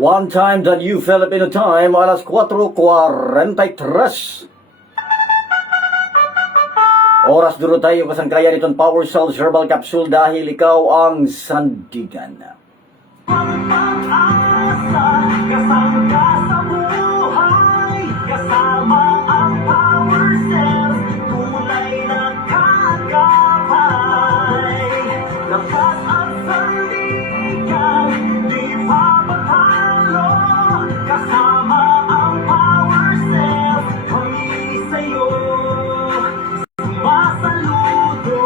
One time the new Filipino time, alas 4:43. Oras duro tayo kasangkayan itong Power Cells Herbal Capsule dahil ikaw ang sandigan. Kasama ka sa buhay, kasama ang Power Cells, kulay na kagapay. Lakas at sandigan, di papatalo, kasama ang Power Cells, pamili sa'yo, sumasaludo.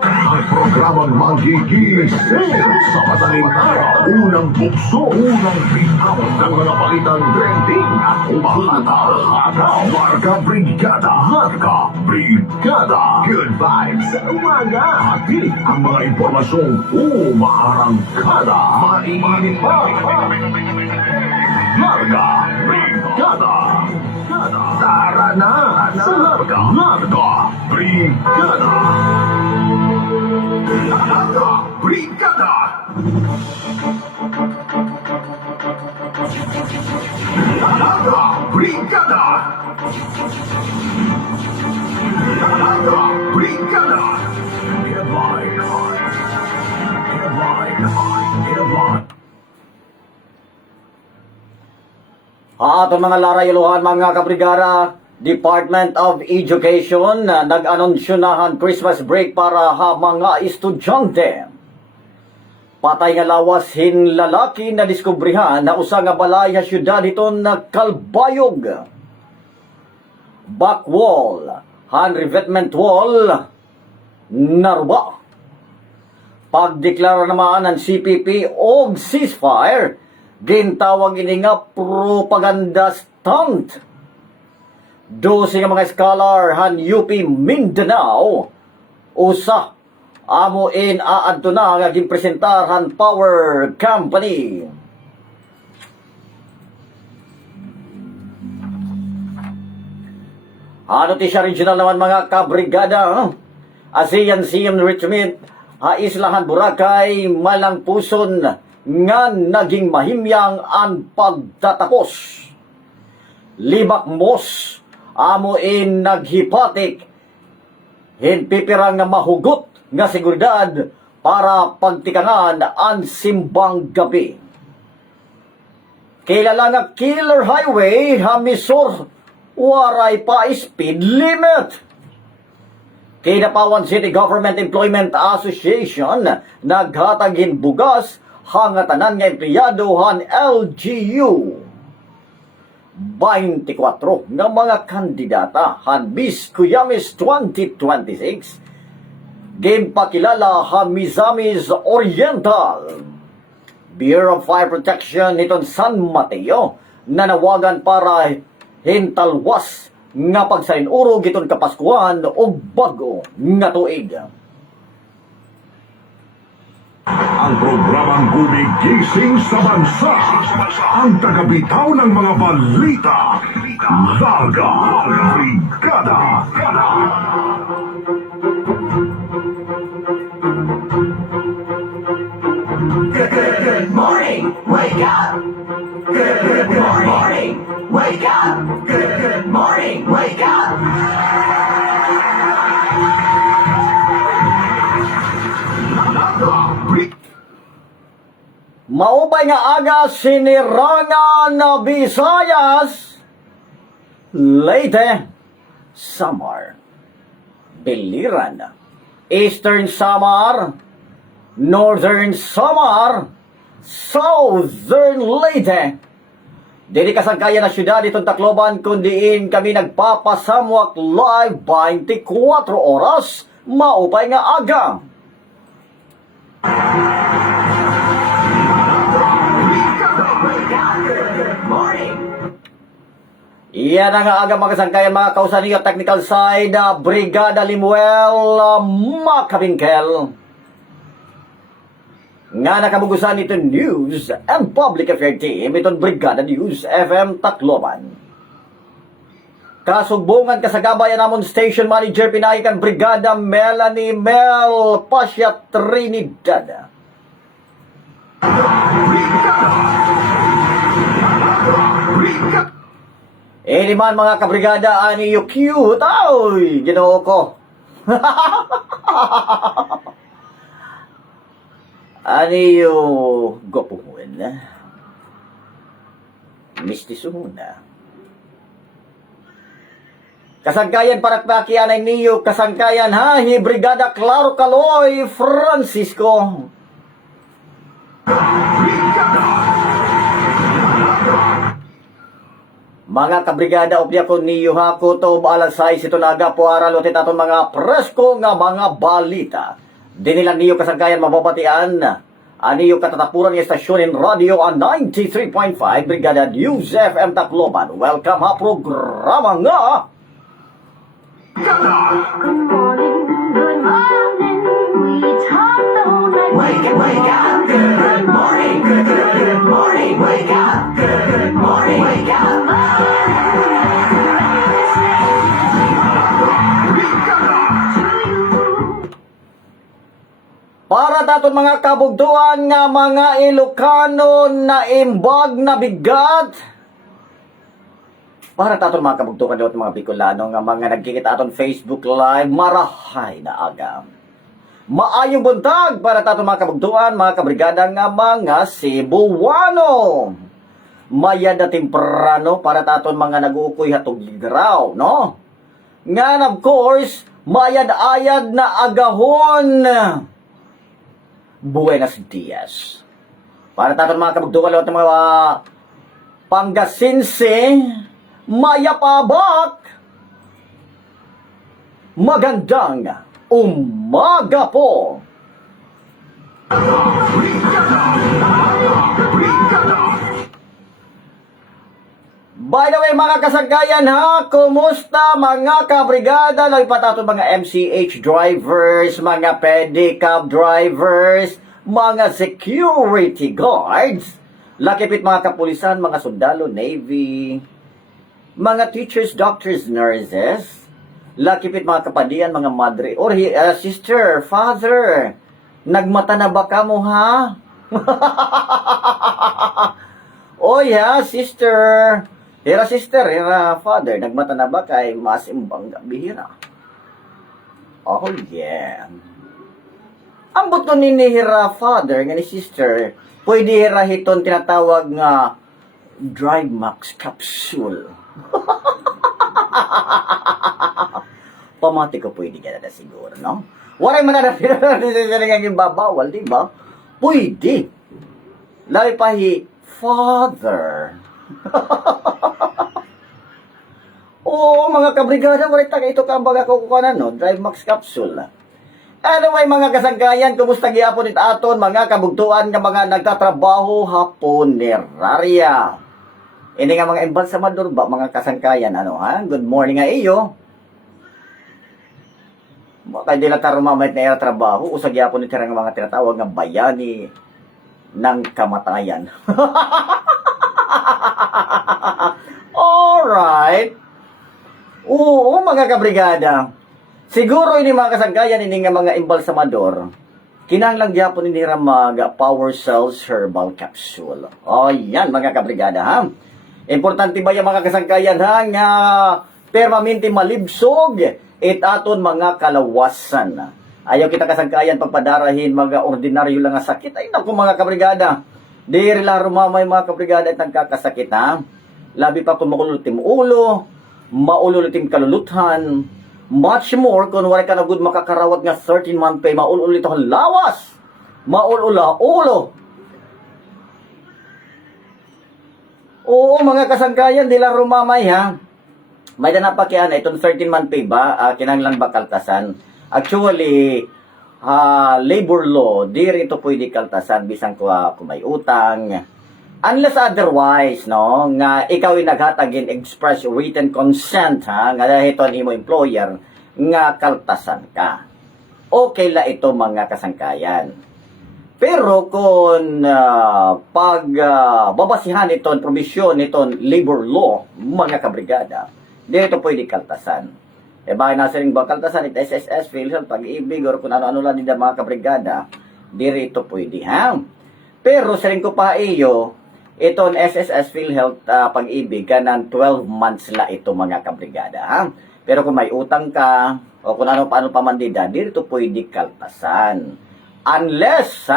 Ang programang magigising sa madaling araw. Unang bukso, unang bitaw ng mga balitang trending at umahata-hata. Marga Brigada, Marga Brigada. Good vibes sa umaga. Hatid ang mga impormasyong umaarangkada. Mainit pa. Marga Brigada. Tara na sa Marga Brigada. Marga Brigada. Marga Brigada. Marga Brigada. Headline. Atong mga larayaluhan mga kabrigara, Department of Education nag-anunsyo na ang Christmas break para ha mga estudyante. Patay nga lawas hin lalaki na diskubrihan na usa nga balay sa syudad iton na Kalbayog. Back wall, han revetment wall, naruba. Pagdeklara naman ng CPP og ceasefire, gintawag ini nga propaganda stunt. 12 nga mga scholar han UP Mindanao usa amo in aadto na nga ginpresentar han power company. Ano ti siya regional naman mga kabrigada, ASEAN CM Richmond, Islahan Boracay, Malang Puson nga naging mahimyang ang pagtatapos. Libak Mos amo in naghipatik hinpipirang nga mahugot nga seguridad para pagtikangan ang simbang gabi. Kilala nga killer highway hamisor waray pa speed limit. Kinapawan City Government Employment Association naghatagin bugas hangatanan nga empleyado han LGU. 24 nga mga kandidata han Miss Cuyamis 2026 ginpakilala han Misamis Oriental. Bureau of Fire Protection niton San Mateo nanawagan para hintalwas nga pagsainuro giton kapaskuhan og bago nga tuig. Ang programang gumigising sa bansa. Ang tagabitaw ng mga balita. Marga Brigada. Good morning, wake up. Good morning, wake up. Good morning, wake up. Maubay nga aga sinirangan na Visayas, Leyte, Samar, Biliran, Eastern Samar, Northern Samar, Southern Leyte. Dili kasangkayan na syudad itong Tacloban kundiin kami nagpapasamwak live 24 oras, maubay nga aga. Iyan ang aga mga kasangkayan mga kausaniyo technical side, Brigada Limuel Makabingkel. Nga nakabugusan ito News and Public Affairs Team itong Brigada News FM Tacloban. Kasugbungan kasagabayan namon Station Manager pinahikan Brigada Melanie Mel Pasya Trinidad. Eh naman mga kabrigada, ani you cute, ay, ginoo ko. Ani you gopuhon na. Mistisuhon na. Kasangkayan para pakianay niyo, kasangkayan ha, Brigada Claro Caloy Francisco. Mga kabrigada, opya ko niyo ha, kuto balasay sito naga po aral utit aton mga presko nga mga balita. Dinilang niyo kasangkayan mababatian. Aniyo katatapuran ng estasyon in radio ang 93.5 Brigada News FM Tacloban. Welcome ha programa nga. Good morning, good morning. We talk the whole night. Wake up, good morning, good morning, wake up, good morning, wake up. Para daton mga kabugduan nga mga Ilocano na imbag na bigat. Para daton mga kabugduan daw mga Bicolano nga mga nagkikita aton Facebook Live, marahay na aga. Maayong buntag para daton mga kabugduan, mga kabrigada nga mga Cebuano. Mayad na temprano para daton mga nag-uukoy hatog ligraw, no? Nga of course, mayad-ayad na agahon. Buenos dias. Para taton mga kabugdukan at mga Pangasinse, mayapabak. Magandang umaga po. By the way mga kasangkayan ha, kumusta mga kabrigada? Nagpatato mga MCH drivers, mga pedicab drivers, mga security guards, lakipit mga kapulisan, mga sundalo, navy, mga teachers, doctors, nurses, lakipit mga kapadian, mga madre, or sister, father, nagmata na ba ka mo ha? Oy ha, sister. Hira sister, hira father, nagmata na ba kay masimbang bihira? Oh yeah. Ambot ko ni hira father, nga ni sister, pwede hira hiton tinatawag nga Drive Max Capsule. Pamati ko pwede ka na siguro, no? Waray mananapin na yung babawal, di ba? Pwede. Lagi pa father. Oo, mga kabrigada, walit taga ito ka baga kukukanan, no? Drive Max Capsule. Anyway, mga kasangkayan, kumusta gyapon it aton, mga kabugtuan nga mga nagtatrabaho hapon nerarya. Ini nga mga embalsamador ba, mga kasangkayan, ano ha? Good morning nga iyo. Baka di na tarumamait na trabaho, usag gyapon ito nga mga tinatawag nga bayani ng kamatayan. Alright. Oo, mga kabrigada. Siguro ini mga kasangkayan, ini nga mga embalsamador, kinahanglan gyapon ini ra mag Power Cells Herbal Capsule. Oh, yan mga kabrigada ha. Importante ba yung mga kasangkayan ha nga permanente malibsog it aton mga kalawasan. Ayaw kita kasangkayan pagpadarahin mga ordinaryo lang nga sakit. Ay naku mga kabrigada. Diri lang rumamay mga kabrigada at nagkakasakit ha. Labi pa kung makululutim ulo, maululutim kaluluthan, much more kung wala ka na good makakarawat nga 13-month pay, maululit ang lawas, maulula ulo. Oo mga kasangkayan, di lang rumamay ha. May danapakian, itong 13-month pay ba, kinanglan ba kaltasan? Actually, labor law, di rito pwede kaltasan, bisang kung may utang. Unless otherwise, no, nga ikaw ay naghatag in express written consent, ha, nga dahil ito ni mo employer, nga kaltasan ka. Okay la ito mga kasangkayan. Pero kung babasihan itong provision itong labor law, mga kabrigada, dito pwede kaltasan. E bakit nasa rin ba kaltasan ito SSS, PhilHealth, Pag-ibig, or kung ano-ano lang din mga kabrigada, dito pwede, ha? Pero sa rin ko pa iyo, itong SSS PhilHealth Pag-ibig ka ng 12 months la ito mga kabrigada. Ha? Pero kung may utang ka, o kung paano pa man dito pwede kaltasan. Unless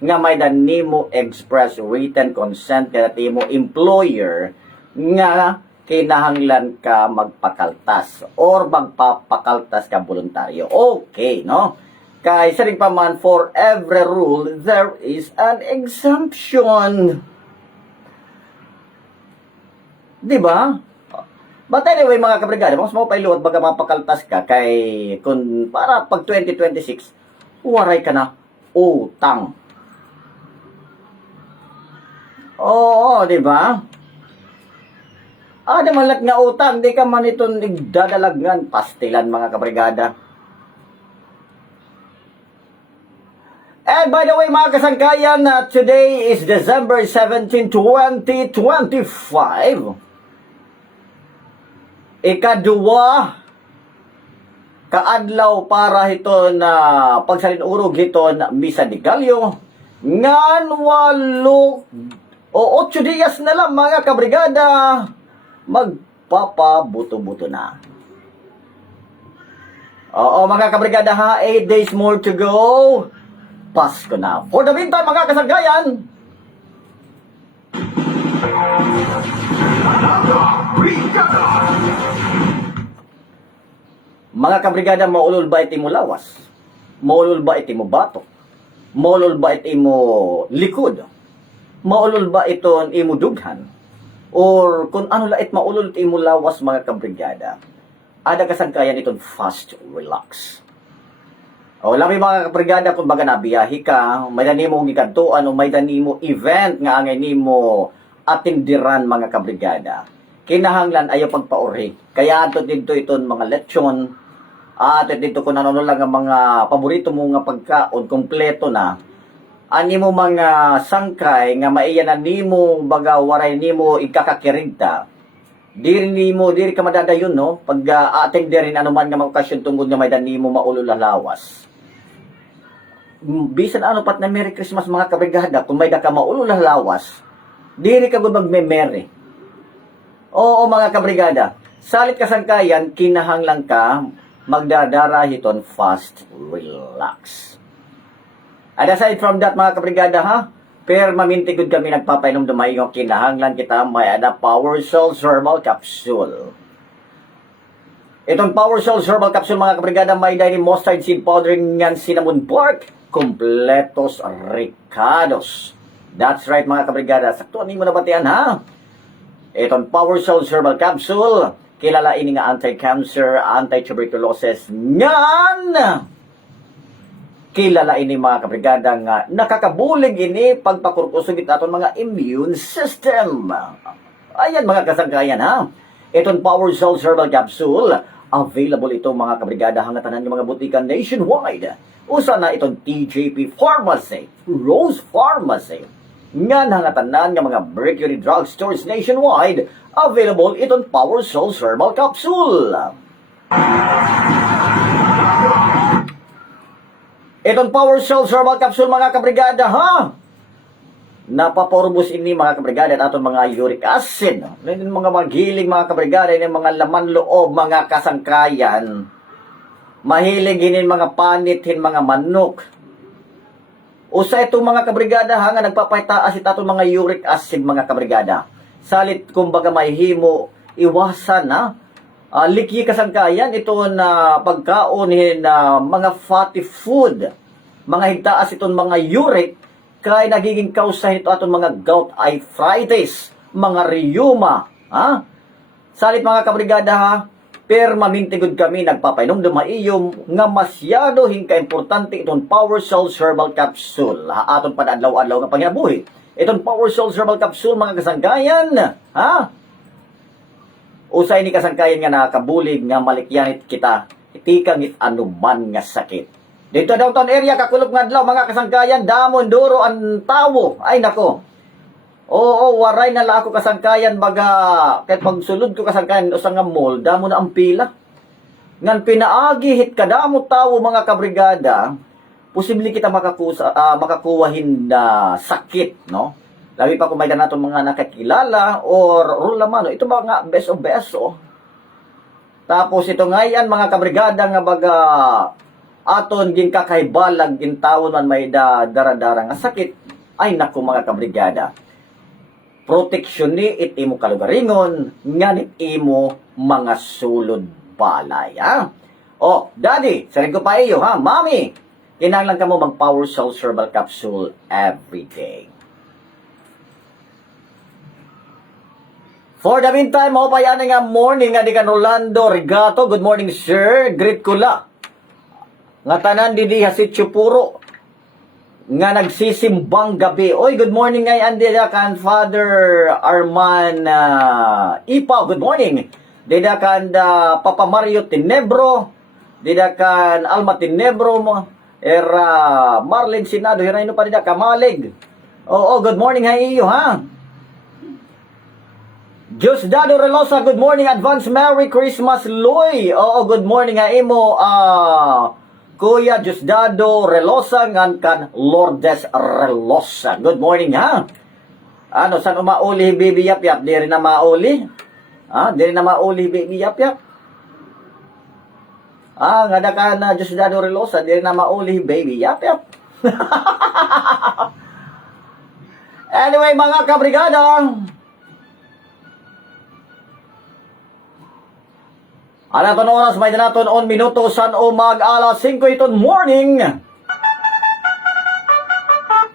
nga may nimo express written consent ka mo employer nga kinahanglan ka magpakaltas or magpapakaltas ka voluntaryo. Okay, no? Kaya sa rin pa man, for every rule, there is an exemption. Diba? But anyway, mga kabrigada, mas mo pailuwat baga mapakaltas ka kay kung para pag 2026, waray ka na utang. Oo, di ba? Ada malat nga utang, di ka man itong igdadalagnan, pastilan mga kabrigada. And by the way, mga kasangkayan, today is December 17, 2025. Ikadua kaadlaw para ito na pagsalinurog ito na Misa de Gallo. Ngan 8 días na lang mga kabrigada, magpapabuto-buto na. Oo mga kabrigada ha, 8 days more to go. Pasko na. For the meantime, mga kasangkayan, Brigada! mga kabrigada, maulol ba iti mo lawas? Maulol ba iti mo batok? Maulol ba iti mo likod? Maulol ba ito imo dughan? Or kung ano lait maulol iti mo lawas mga kabrigada, ada kasangkayan itong fast relax. O labi mga kabrigada, kung baga nabiyahi ka, may dani mo gikantuan o may dani mo event nga angay nimo atindiran mga kabrigada. Kinahanglan ayaw pagpauri. Kaya ato dito iton mga lechon, ato dito kung ano lang ang mga paborito mo nga pagkaon, kompleto na. Ani mo mga sangkay nga maiyanan nimo baga waray nimo ikakakirigta. Diri ka madadayon no pag attenderin anuman nga mga okasyon tungod nga may dani mo maululalawas. Bisan ano pat na Merry Christmas mga kabrigada, kung may da ka maululalawas, diri ka gud magme-merry. Oo mga kabrigada, salit kasangkayan, kinahanglan ka magdadara hiton fast relax. And aside from that mga kabrigada ha, per mamintigod kami nagpapainom dumay yung kinahanglan kita may ada Power Cells Herbal Capsule. Itong Power Cells Herbal Capsule mga kabrigada, may dahil mustard seed powder ngan cinnamon bark, completos ricados. That's right mga kabrigada, saktuan mo na batian ha. Itong Power Cells Herbal Capsule, kilala ini nga anti-cancer, anti-tuberculosis ngan kilala ini mga kabrigada nga nakakabulig ini pagpakurkusugit aton mga immune system. Ayan mga kasangkayan ha. Itong Power Cells Herbal Capsule, available ito mga kabrigada hangatanan ng mga butikan nationwide. Usa na itong TJP Pharmacy, Rose Pharmacy, nga hangatanan ng mga Mercury Drugstores nationwide. Available itong Power Cells Herbal Capsule. Itong Power Cells Herbal Capsule mga kabrigada ha, napaporbos ini mga kabrigada at atong mga uric acid, mga magiling mga kabrigada, yung mga laman loob mga kasangkayan, mahilig inin mga panitin mga manok. Usa itong mga kabrigada ha, nga nagpapaytaas itong mga uric acid mga kabrigada. Salit kumbaga may himo iwasan ha, liki kasangkayan ito na pagkaon na mga fatty food, mga higtaas itong mga uric, kaya nagiging kausa ito atong mga gout arthritis, mga rheuma, ha? Salit mga kabrigada ha, per mamintigod kami nagpapainom dumaiyom nga masyado hingka importante itong Power Cells Herbal Capsule. Ha, aton padadlaw-adlaw nga panginabuhi. Itong Power Cells Herbal Capsule mga kasangkayan, ha? Usay ni kasangkayan nga nakakabulig nga malikyanit kita, itikang it anuman nga sakit. Dito downtown area, kakulog nga adlaw mga kasangkayan, damon duro ang tawo. Ay nako. Oo, waray na la ako kasangkayan baga kahit pagsulod ko kasangkayan usang nga mall, damo na ang pila. Ngan pinaagi hit kadamo tawo mga kabrigada, posible kita makakuwahin na sakit, no? Labi pa kung may naton mga nakakilala or rula man, ito mga beso-beso. Tapos ito ngayon mga kabrigada nga baga aton gin kakaibalag gin tawon man may daradara nga sakit, ay naku mga kabrigada. Proteksyon ni it imo kalugaringon, nganit imo mga sulod balay, ha? Oh, daddy, sarin ko pa iyo, ha? Mommy, kinahanglan ka mo mag-Power Cell Herbal Capsule every day. For the meantime, mo pa yan nga morning, nga di ka Rolando Rigato. Good morning, sir. Greet ko la. Nga tanan di Sitio Puro. Nga nagsisimbang gabi. Oy, good morning ngay Andela kan Father Arman Ipaw. Good morning. Dida kan Papa Mario Tinebro. Dida kan Alma Tinebro mo. Era Marlene Sinado. Hiraino pa dida Kamalig. Oo, good morning hay iyo ha. Diosdado Relosa, good morning. Advance Merry Christmas Loy. Oo, good morning ha imo. Kuya Diosdado Relosa ngan kan Lourdes Relosa. Good morning ha. Ano san umauli baby yap yap? Di rin na mauli. Ha? Di rin na mauli baby yap yap. Nga da ka na Diosdado Relosa, di rin na mauli baby yap yap. Anyway mga kabrigada, Alaton oras may danaton on minuto san o mag-alas 5 iton morning.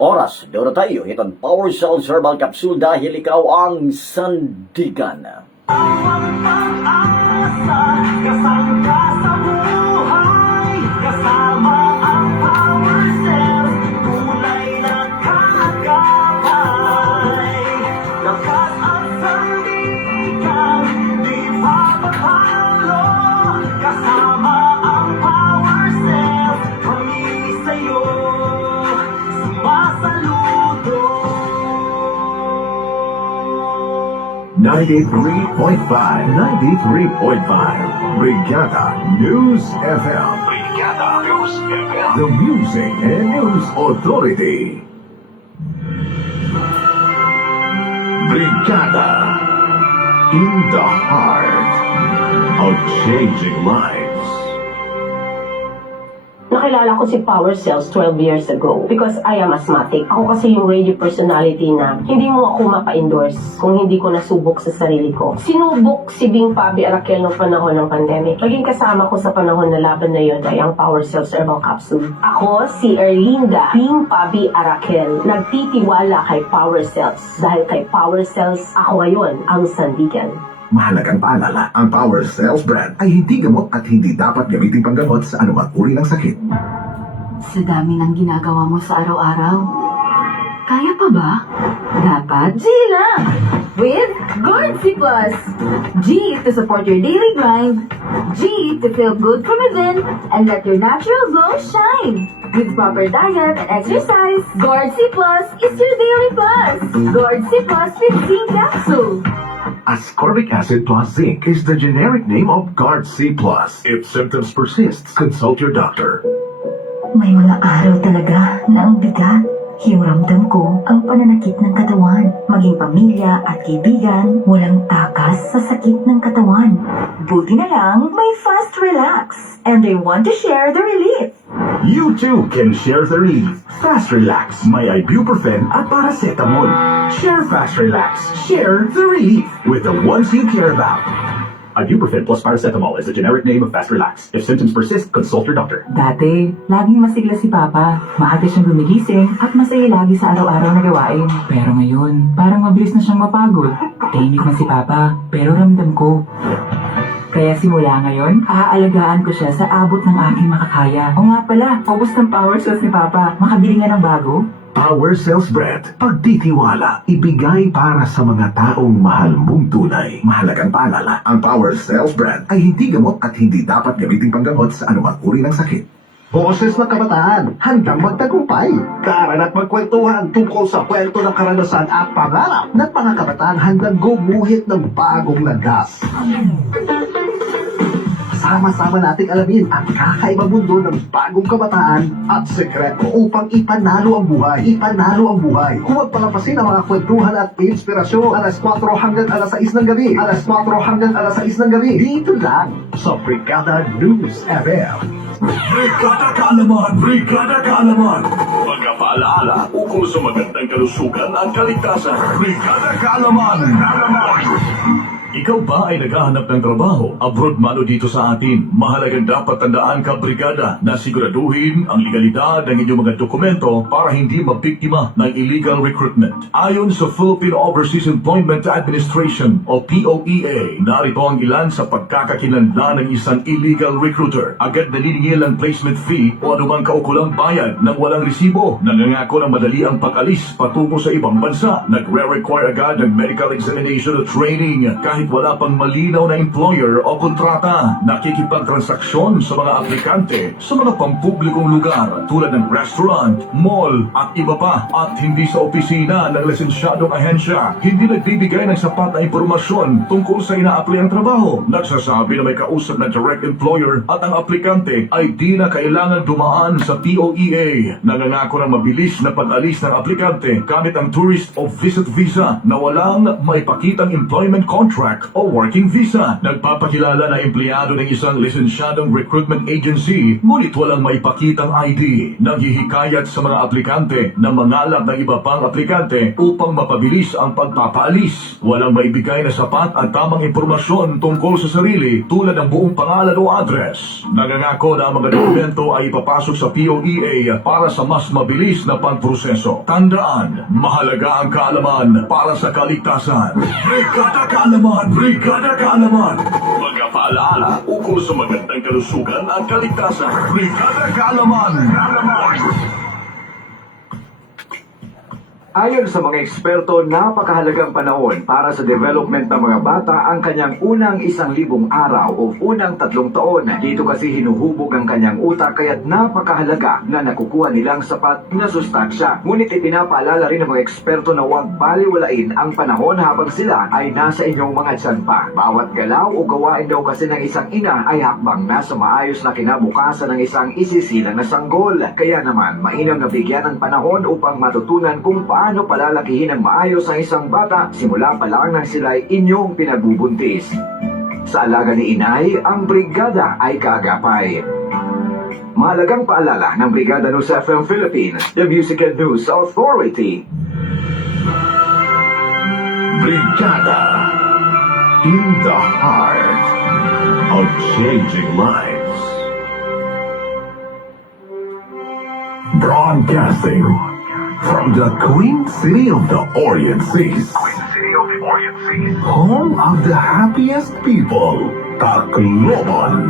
Oras, doon tayo iton Power Cell Herbal Capsule dahil ikaw ang sandigan. Kasama ang Power Cells, kulay na kakapay. Lakas at sandigan, di papatalo. Kasama ang Power Cells, kami sa'yo, sumasaludo. 93.5 Brigada News FM. Brigada News FM. The Music and News Authority. Brigada, in the heart of changing lives. Nakilala ko si Power Cells 12 years ago because I am asthmatic. Ako kasi yung radio personality na hindi mo ako mapa-endorse kung hindi ko nasubok sa sarili ko. Sinubok si Bing Fabi Arakel noong panahon ng pandemic. Naging kasama ko sa panahon na laban na yun ay ang Power Cells Herbal Capsule. Ako si Erlinda Bing Fabi Arakel. Nagtitiwala kay Power Cells. Dahil kay Power Cells, ako ngayon ang sandigan. Mahalagang paalala, ang Power Cells brand ay hindi gamot at hindi dapat gamitin panggamot sa anumang uri ng sakit. Sa dami ng ginagawa mo sa araw-araw, kaya pa ba? Dapat G lang! With Gourd C+. G to support your daily grind. G to feel good from within and let your natural glow shine. With proper diet and exercise, Gourd C+ is your daily plus. Gourd C+ with zinc capsule. Ascorbic acid plus zinc is the generic name of Guard C+. If symptoms persist, consult your doctor. May mga araw talaga na ang bigat. Hinuramdam ko ang pananakit ng katawan. Maging pamilya at kaibigan, walang takas sa sakit ng katawan. Buti na lang, may Fast Relax. And they want to share the relief. You too can share the relief. Fast Relax, may ibuprofen at paracetamol. Share Fast Relax. Share the relief with the ones you care about. Ibuprofen plus paracetamol is the generic name of Fast Relax. If symptoms persist, consult your doctor. Dati, laging masigla si Papa. Maaga siyang gumigising at masaya lagi sa araw-araw na gawain. Pero ngayon, parang mabilis na siyang mapagod. Tahimik na si Papa, pero ramdam ko. Kaya simula ngayon, aalagaan ko siya sa abot ng aking makakaya. O nga pala, paubos ng Power Cells ni Papa. Makabili nga ng bago? Power Cells Brand. Pagtitiwala, ibigay para sa mga taong mahal mong tunay. Mahalagang paalala, ang Power Cells Brand ay hindi gamot at hindi dapat gamitin panggamot sa anumang uri ng sakit. Boses ng kabataan, handang magtagumpay. Kaaral at magkwentuhan tungkol sa kwento ng karanasan at pangarap ng mga kabataan handang gumuhit ng bagong landas. Sama-sama nating alamin ang kakaibang mundo ng bagong kabataan at sekreto upang ipanalo ang buhay. Ipanalo ang buhay. Huwag palampasin ang mga kwentuhan at inspirasyon. Alas 4 hanggang alas 6 ng gabi. Alas 4 hanggang alas 6 ng gabi. Dito lang sa Brigada News FM. Brigada Kaalaman! Brigada Kaalaman! Mga paalaala ukol sa magandang kalusugan at kaligtasan. Brigada Kaalaman! Ikaw ba ay naghahanap ng trabaho? Abroad man o dito sa atin, mahalagang dapat tandaan ka, brigada, na siguraduhin ang legalidad ng inyong mga dokumento para hindi mabiktima ng illegal recruitment. Ayon sa Philippine Overseas Employment Administration o POEA, narito ang ilan sa pagkakakilanlan ng isang illegal recruiter. Agad naniningil ng placement fee o anumang kaukulang bayad ng walang resibo. Nangangako ng madali ang pag-alis patungo sa ibang bansa. Nagre-require agad ng medical examination o training kahit wala pang malinaw na employer o kontrata. Nakikipagtransaksyon sa mga aplikante sa mga pampublikong lugar tulad ng restaurant, mall at iba pa, at hindi sa opisina ng lisensyadong ahensya. Hindi nagbibigay ng sapat na impormasyon tungkol sa ina-apply ang trabaho. Nagsasabi na may kausap na direct employer at ang aplikante ay di na kailangan dumaan sa POEA. Nangangako ng mabilis na pag-alis ng aplikante gamit ang tourist o visit visa na walang maipakitang employment contract o working visa. Nagpapakilala na empleyado ng isang lisensyadong recruitment agency, ngunit walang maipakitang ID. Naghihikayat sa mga aplikante na mangalap ng iba pang aplikante upang mapabilis ang pagpapaalis. Walang maibigay na sapat at tamang impormasyon tungkol sa sarili tulad ng buong pangalan o address. Nangangako na ang mga dokumento ay ipapasok sa POEA para sa mas mabilis na pagproseso. Tandaan, mahalaga ang kaalaman para sa kaligtasan. Brigada Kaalaman! Brigada Kaalaman! Mga paalaala ukol sa magandang kalusugan at kaligtasan. Brigada Kaalaman! Ayon sa mga eksperto, napakahalagang panahon para sa development ng mga bata ang kanyang unang 1,000 araw o unang 3 taon. Dito kasi hinuhubog ang kanyang utak kaya't napakahalaga na nakukuha nilang sapat na sustansya. Ngunit ipinapaalala rin ng mga eksperto na huwag baliwalain ang panahon habang sila ay nasa inyong mga tiyan pa. Bawat galaw o gawain daw kasi ng isang ina ay hakbang na sa maayos na kinabukasan ng isang isisilang na sanggol. Kaya naman, mainam na bigyan ng panahon upang matutunan kung paano palalakihin ng maayos ang isang bata simula pa lang nang sila'y inyong pinagbubuntis. Sa alaga ni inay, ang brigada ay kaagapay. Mahalagang paalala ng Brigada News FM Philippines, the Music and News Authority. Brigada, in the heart of changing lives. Broadcasting from the Queen City of the Orient Seas, home of the happiest people, Tacloban,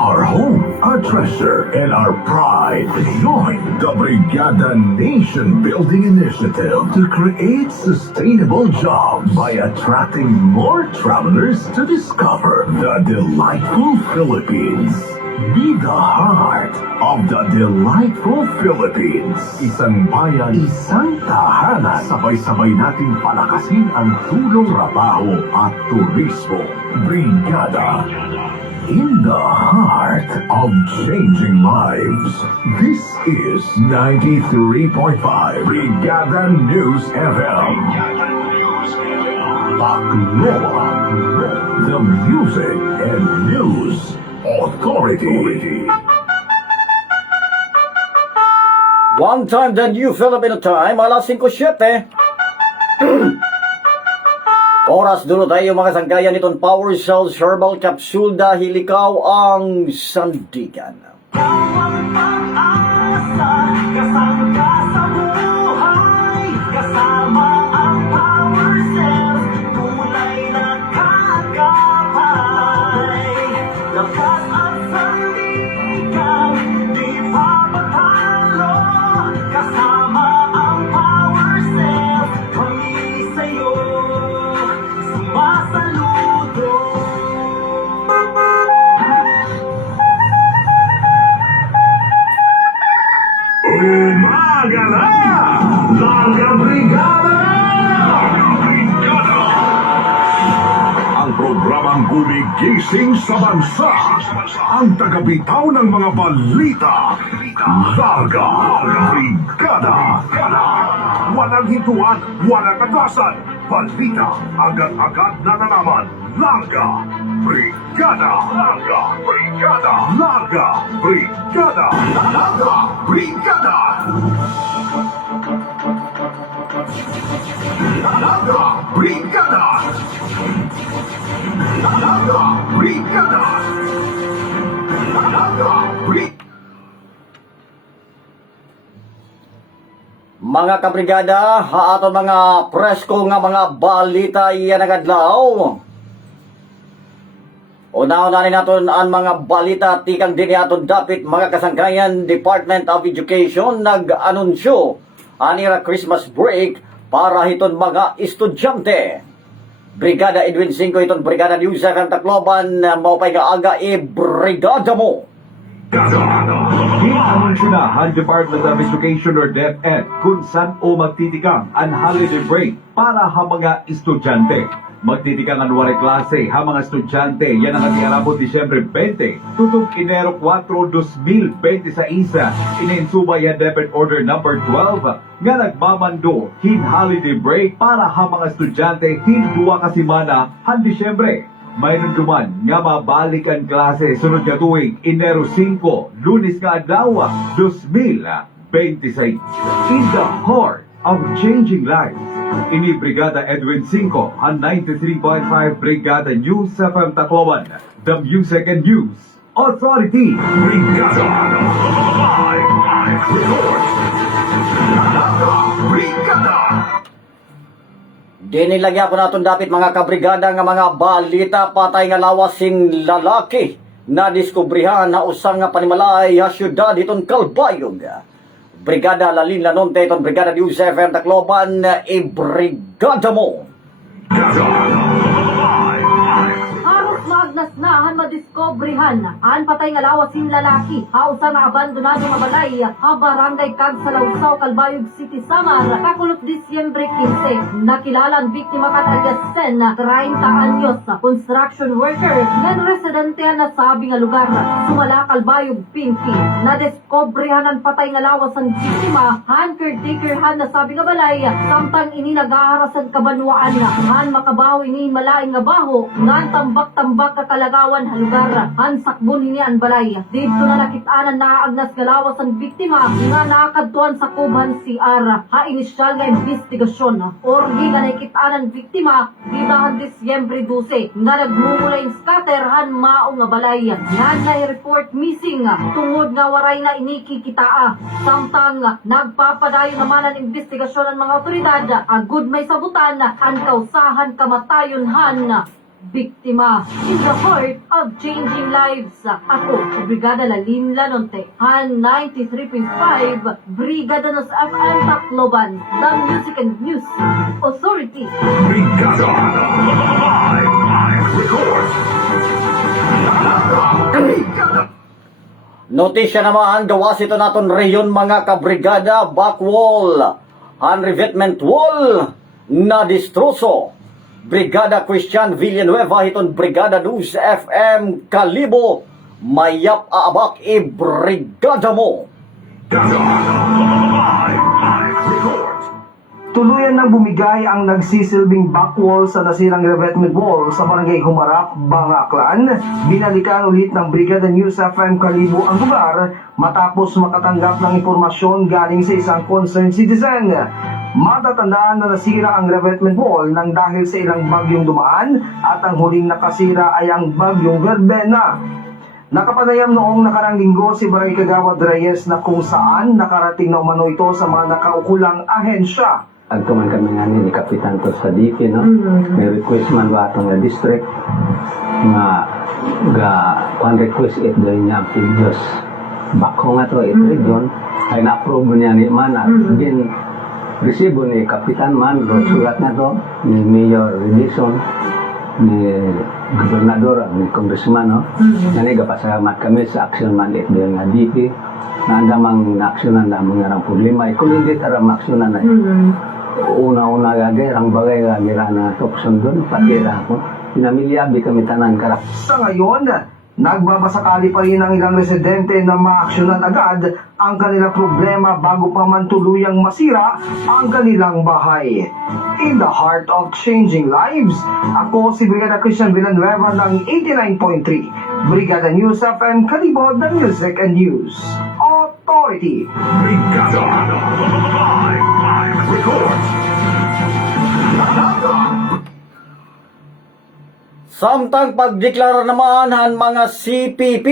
our home, our treasure, and our pride. Join the Brigada Nation Building Initiative to create sustainable jobs by attracting more travelers to discover the delightful Philippines. Be the heart of the delightful Philippines. Isang bayan, isang tahanan. Sabay-sabay nating palakasin ang tulong trabaho at turismo. Brigada, in the heart of changing lives. This is 93.5 Brigada News FM. Tacloban, the music and news authority. One time, the new Filipino time, alas 5:07. Oras dulo tayo mga sanggayan nitong Power Cells Herbal Capsule dahil ikaw ang sandigan. Gigising sa bansa. Ang tagabitaw ng mga balita. Larga. Brigada. Walang hintuan, walang atlasan. Balita. Agad-agad na nalaman. Larga. Brigada. Larga. Brigada. Larga. Brigada. Larga. Brigada. Larga. Brigada. Larga. Brigada. Larga. Brigada. Mga kabrigada, aton mga presko nga mga balita iyan nagadlaw. Una-una rin natin ang mga balita tikang din aton dapit mga kasangkayan. Department of Education nag-anunsyo anira Christmas break para hiton mga estudyante. Brigada Edwin 5 iton Brigada News FM Tacloban, maupay nga aga brigada mo. Inanunsyo na ang Department of Education or DepEd kung saan o magtitikang ang holiday break para sa mga estudyante. Magtitikang ang wari klase ha mga estudyante yan ang atiarabot Disyembre 20 tutong Enero 4, 2026 inensuba ya DepEd Order number 12 nga nagmamando hin holiday break para sa mga estudyante hin 2 ka semana han Disyembre. Mayroon duman nga mabalik ang klase sunod nga tuwing Enero 5, Lunes nga adlaw 2026. In the heart of changing lives, ini Brigada Edwin 5 ang 93.5 Brigada News FM Tacloban, the Music and News Authority. Brigada. Live report. Brigada. Dinilagyan ko natin dapit mga kabrigada nga mga balita patay nga lawasing lalaki na diskubrihan na usang nga panimalay ha syudad iton Calbayog. Brigada Lalin Lanonte iton Brigada News FM Tacloban, brigada mo. Haros magnasnahan madiskobrehan an patay nga lawasing lalaki hausa nga abandonado nga balay ha barangay kag sa Lausaw, Calbayog City, Samar kakulot Disyembre 15. Nakilala ang biktima kat alias Sen, 30 anyos, construction worker nan residente na sabi nga lugar sumala Calbayog Pinky. Nadiskobrehan ang patay nga lawas ang biktima han caretaker han na sabi nga balay samtang ini nagaharasan kabanwaan han makabaho ini malaing nga baho ngan tambak-tambak kakalagawan ha lugar han sakbon ini an balay. Dito na nakit-anan na agnas nga lawas ang biktima nga nakadtuan sa kubhan si Ara ha inisyal nga investigasyon orgi nga nakit-anan biktima dibahan Disyembre 12 nga nagmumula in scatter han mao nga balay nga na-report missing tungod nga waray na inikikitaa samtang nagpapadayon naman ang investigasyon ng mga otoridad agud may sabutan ang kausahan kamatayon han biktima. In the heart of changing lives, ako, Brigada Lalin Lanonte, han 93.5, Brigada Nos FM Tacloban, the Music and News Authority. Brigada. Live report. Brigada. Notisya naman gawas ito naton reyon mga kabrigada, backwall han revetment wall na distroso. Brigada Christian Villanueva iton Brigada News FM Kalibo, mayap aabak brigada mo. Tuluyan nang bumigay ang nagsisilbing backwall sa nasirang revetment wall sa barangay Humarap, Bangaklan. Binalikan ulit ng Brigada News FM Kalibo ang lugar matapos makatanggap ng impormasyon galing sa isang concerned citizen. Matatandaan na nasira ang revetment wall nang dahil sa ilang bagyong dumaan at ang huling nakasira ay ang bagyong Verbena. Nakapanayam noong nakarang linggo si Barangay Kagawad Reyes na kung saan nakarating na umano ito sa mga nakaukulang ahensya. Agtuman kami nga ni Kapitan to sa DP, no? May request man ba itong district nga one request it doon niya ang previous bako nga to, region ay na-approve niya ni man at din resibo ni Kapitan man, sulat na to ni Mayor Redison ni Gobernador, ni Congressman, no? Yan pasalamat kami sa action man it doon nga DP na andamang na-actionan na mga problema. Kung hindi tara ma-actionan na una-una gagay, ang bagay gagay na tokson doon, patira ako. pinamilya, di kami tanan karap. Sa ngayon, nagbabasakali pa rin ang ilang residente na maaksyonan agad ang kanilang problema bago pa man tuluyang masira ang kanilang bahay. In the heart of changing lives, ako si Brigada Christian Villanueva ng 89.3 Brigada News FM Kalibo, the Music and News Authority. Brigada Live Record. Samtang pagdeklara naman han mga CPP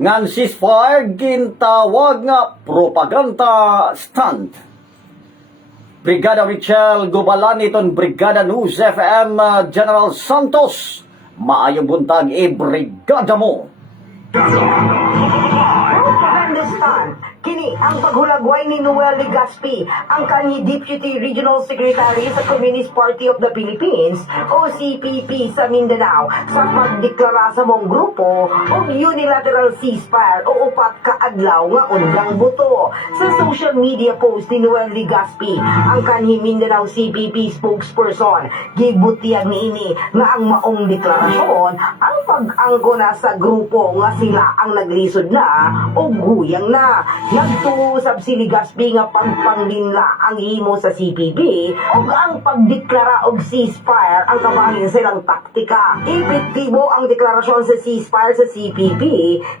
ngan ceasefire gintawag nga propaganda stunt. Brigada Richel Gubalani ton Brigada News FM General Santos, maayong buntag brigada mo. Propaganda stunt. Kini ang paghulagway ni Noel Legaspi, ang kanhi Deputy Regional Secretary sa Communist Party of the Philippines o CPP sa Mindanao sa pagdeklara sa mong grupo og unilateral ceasefire o upat ka adlaw nga undang buto. Sa social media post ni Noel Legaspi, ang kanhi Mindanao CPP spokesperson, gibutiyag niini nga ang maong deklarasyon ang pag-angko na sa grupo nga sila ang naglisod na o guyang na. Nagtuusab si Legaspi nga pagpanglinla ang himo sa CPP ug ang pagdeklara og ceasefire ang kabahin silang taktika. Epektibo ang deklarasyon sa ceasefire sa CPP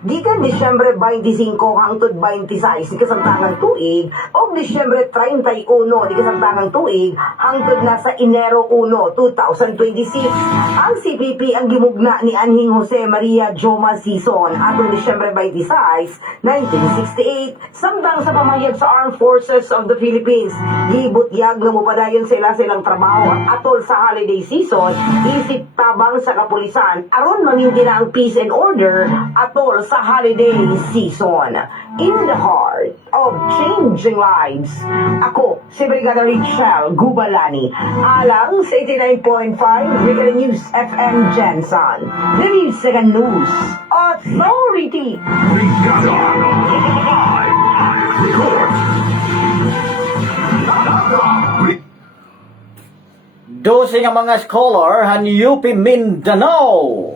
gikan Disyembre 25 hangtod 26 di kasamtangang tuig ug Disyembre 31 di kasamtangang tuig hangtod na sa Enero 1, 2026. Ang CPP ang gimugna ni Anhing Jose Maria Joma Sison atong Disyembre 26, 1968 samtang sa pamahayag sa Armed Forces of the Philippines. Gibutyag na mupadayon sila silang trabaho atol sa holiday season isip tabang sa kapulisan aron maminti na ang peace and order atol sa holiday season. In the heart of changing lives, ako si Brigada Richel Gubalani alang sa 89.5 Brigada News FM Jensen, the Music and News Authority. Brigada Live Record. Dose nga mga scholar han UP Mindanao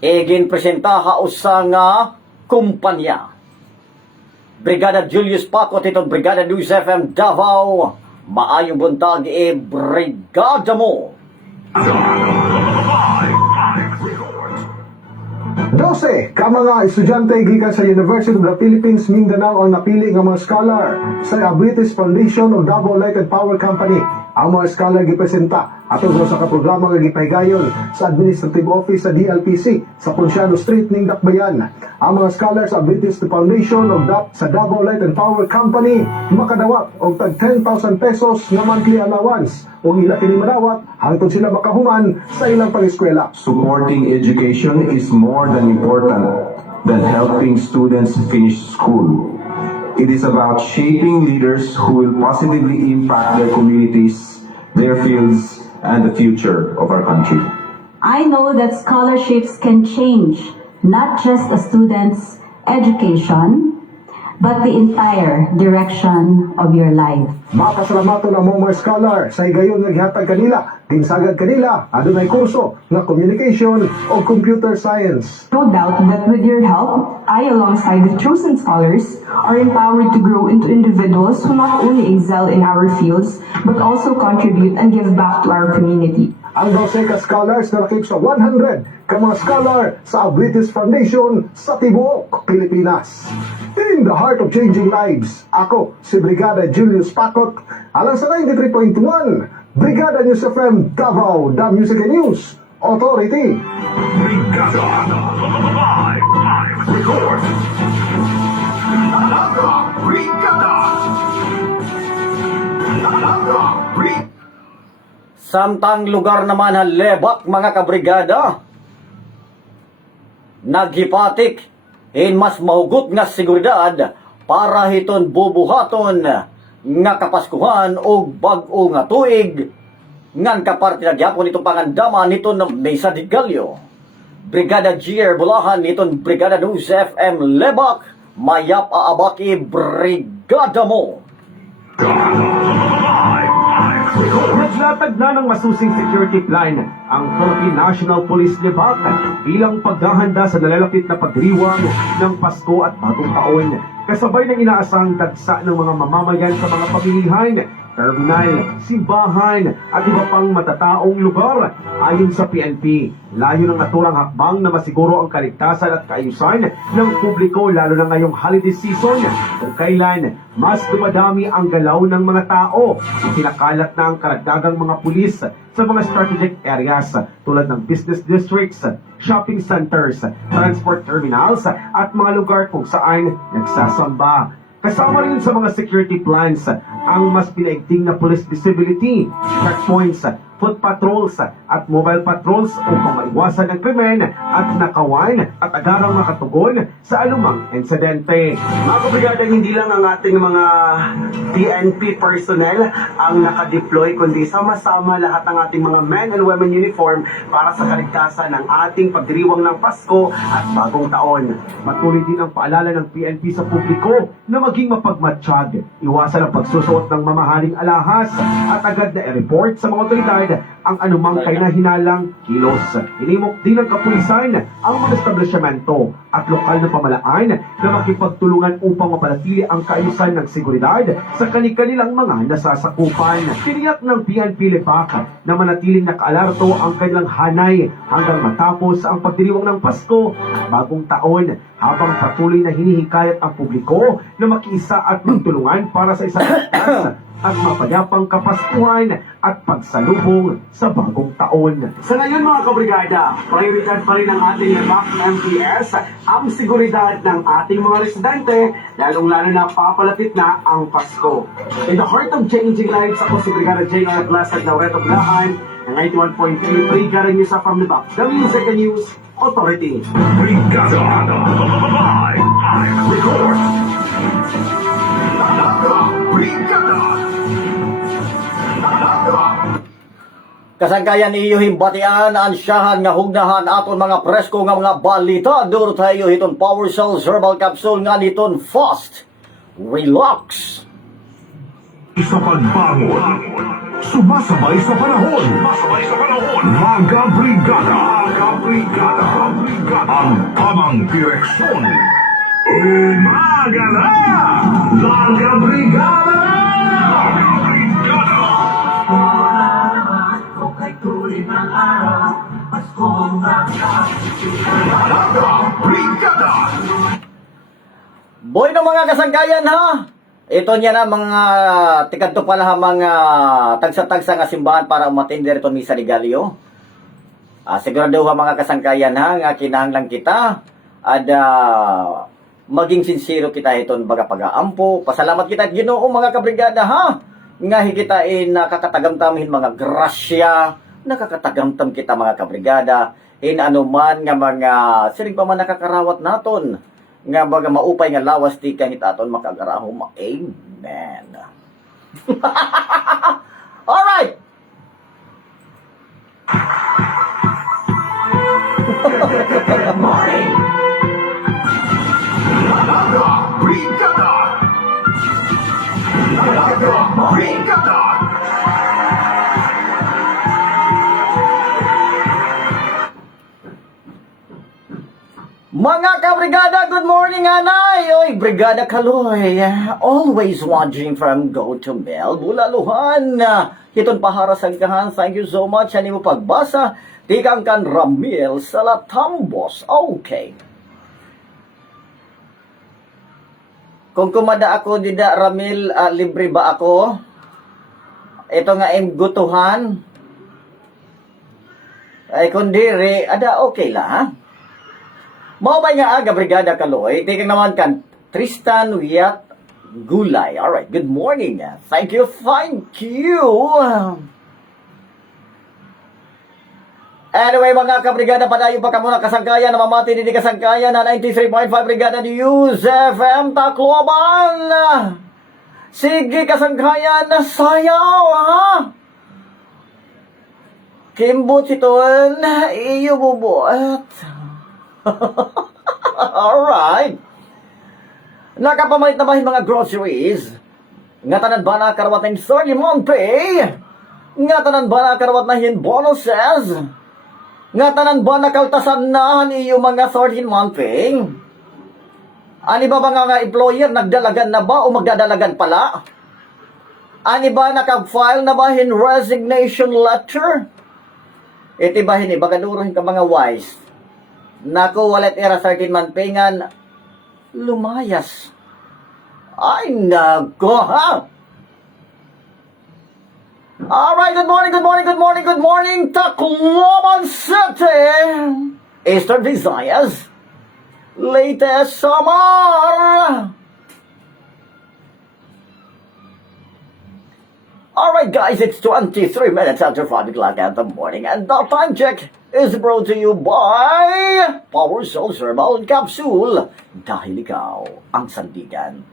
egin presentaha usa nga kumpanya. Brigada Julius Pacot itong Brigada News FM Davao, maayong buntag brigada mo. 12 ka mga estudyante gikan sa University of the Philippines Mindanao ang napili nga mga scholar sa Abrites Foundation o Davao Light and Power Company. Ang mga scholar gipresenta atong sa kaprograma nga gipahigayon sa Administrative Office sa DLPC sa Ponciano Street ning Dakbayan. Ang mga scholar sa Abrites Foundation o sa Davao Light and Power Company makadawat og tag 10,000 pesos nga monthly allowance o ila kini madawat hangtod sila makahuman sa ilang pag-eskwela. Supporting education is more than important than helping students finish school. It is about shaping leaders who will positively impact their communities, their fields, and the future of our country. I know that scholarships can change not just a student's education, but the entire direction of your life. Mapasalamaton ang mga scholar sa higayon nga gihatag kanila, tinsagad kanila adunay kurso nga communication o computer science. No doubt that with your help, I alongside the chosen scholars are empowered to grow into individuals who not only excel in our fields, but also contribute and give back to our community. Ang 12 ka scholars na nakip sa 100 ka mga scholar sa Abrites Foundation sa tibuok Pilipinas. In the heart of changing lives, ako si Brigada Julius Pacot alang sa 93.1 Brigada News FM Davao, the Music and News Authority. Brigada Live Record. Brigada. Samtang lugar naman ang Lebak mga kabrigada, naghipatik in mas mahugot nga seguridad para hiton bubuhaton nga kapaskuhan o bag-o nga tuig ngan kaparte na gyapon itong pangandaman nito ng Mesa de Gallo. Brigada GR Bulahan niton Brigada News FM Lebak, mayap aabaki brigada mo. Live Record. Naglatag na ng masusing security plan ang Philippine National Police Libak bilang paghahanda sa nalalapit na pagdiriwang ng Pasko at Bagong Taon. Kasabay ng inaasang dagsa ng mga mamamayan sa mga pamilihan, terminal, simbahan at iba pang matataong lugar. Ayon sa PNP, layo ng naturang hakbang na masiguro ang kaligtasan at kaayusan ng publiko lalo na ngayong holiday season kung kailan mas dumadami ang galaw ng mga tao. Pinakalat na ang karagdagang mga pulis sa mga strategic areas tulad ng business districts, shopping centers, transport terminals at mga lugar kung saan nagsasamba. Kasama rin sa mga security plans ang mas pinaigting na police visibility, checkpoints, foot patrols at mobile patrols upang maiwasan ang krimen at nakawan at agarang makatugon sa anumang insidente. Mga kabrigada, hindi lang ang ating mga PNP personnel ang nakadeploy, kundi sama-sama lahat ng ating mga men and women uniform para sa kaligtasan ng ating pagdiriwang ng Pasko at Bagong Taon. Patuloy din ang paalala ng PNP sa publiko na maging mapagmatsyag, iwasan ang pagsusuot ng mamahaling alahas at agad na i-report sa mga otoridad ang anumang kahinahinalang kilos. Inimok din ng kapulisan ang mga establishmento at lokal na pamalaan na makipagtulungan upang mapanatili ang kaayusan ng seguridad sa kanilang mga nasasakupan. Tiniyak ng PNP Libak na manatiling nakaalarto ang kanilang hanay hanggang matapos ang pagdiriwang ng Pasko at Bagong Taon, habang patuloy na hinihikayat ang publiko na makiisa at magtulungan para sa isang ligtas at mapayapang Kapaskuhan at pagsalubong sa Bagong Taon. Sa ngayon mga kabrigada, prioridad pa rin ng ating Libak MPS ang seguridad ng ating mga residente, lalong-lalo na papalapit na ang Pasko. In the heart of changing lives, ako si Brigada J.R. Blasag Laureto Blahan ng 91.3 Brigada News from Libak, the Music and News Authority. Brigada Live Record. Brigada. Kasangkayan iyo himbatian, ansyahan nga hugnahan aton mga presko nga mga balita. Duro tayo hiton Power Cells Herbal Capsule nga niton Fast Relax. Isa pagbangon. Sumasabay sa panahon. Mga Brigada. Ang tamang direksyon. Umaga na! Mga Brigada! Boy no mga kasangkayan ha. Ito niya na mga tikadto pala ha mga tagsa-tagsa nga simbahan para umatindi rito misa ni Galio. Sigurado ha mga kasangkayan ha nga kinahanglan kita at maging sincero kita iton baga pag-aampo. Pasalamat kita at Ginoo mga kabrigada ha. Nga hikitain nakakatagamtamin mga grasya, nakakatagamtam kita mga kabrigada. Anuman nga mga siring pa man nakakarawat naton nga baga maupay nga lawas ti kahit aton makagarahom. Amen. All right. Good morning. Brigada. Brigada. Mga kabrigada, good morning anay! Oy, Brigada Kaloy, always watching from Go to Mel, Bulaluhan. Hiton paharasagkahan, thank you so much. Ano mo pagbasa? Tikang kan Ramil Salatambos. Okay. Kung kumada ako, dida Ramil, libre ba ako? Ito nga gutuhan. Ay, kundiri, ada okay lang. Maubay nga aga, Brigada Kaloy. Tingnan naman kan Tristan Wiat Gulay. Alright, good morning. Thank you. Anyway, mga kabrigada, padayo pa ka muna kasangkayan na mamati din kasangkayan na 93.5 Brigada News FM Tacloban. Sige, kasangkayan na sayaw, ha? Kimbot iton, iyo bubuat. Alright. Nakapamait na ba yung mga groceries? Nga tanan ba na karawatang 30 month pay? Nga tanan ba nakarawat na hin bonuses? Nga tanan ba nakaltasan na iyo mga 13-month pay? Ani ba mga employer nagdalagan na ba o magdadalagan pala? Ani ba nakag-file na ba hin resignation letter? Iti ba hin ibagadurohin ka mga wise? Naku, walit era 13-month pay nga lumayas. Ay, nako, ha? Alright, good morning, Tacloban City, Eastern Visayas, latest summer. Alright guys, it's 23 minutes after 5 o'clock in the morning, and the time check is brought to you by Power Soul Herbal Capsule. Dahil ikaw ang sandigan.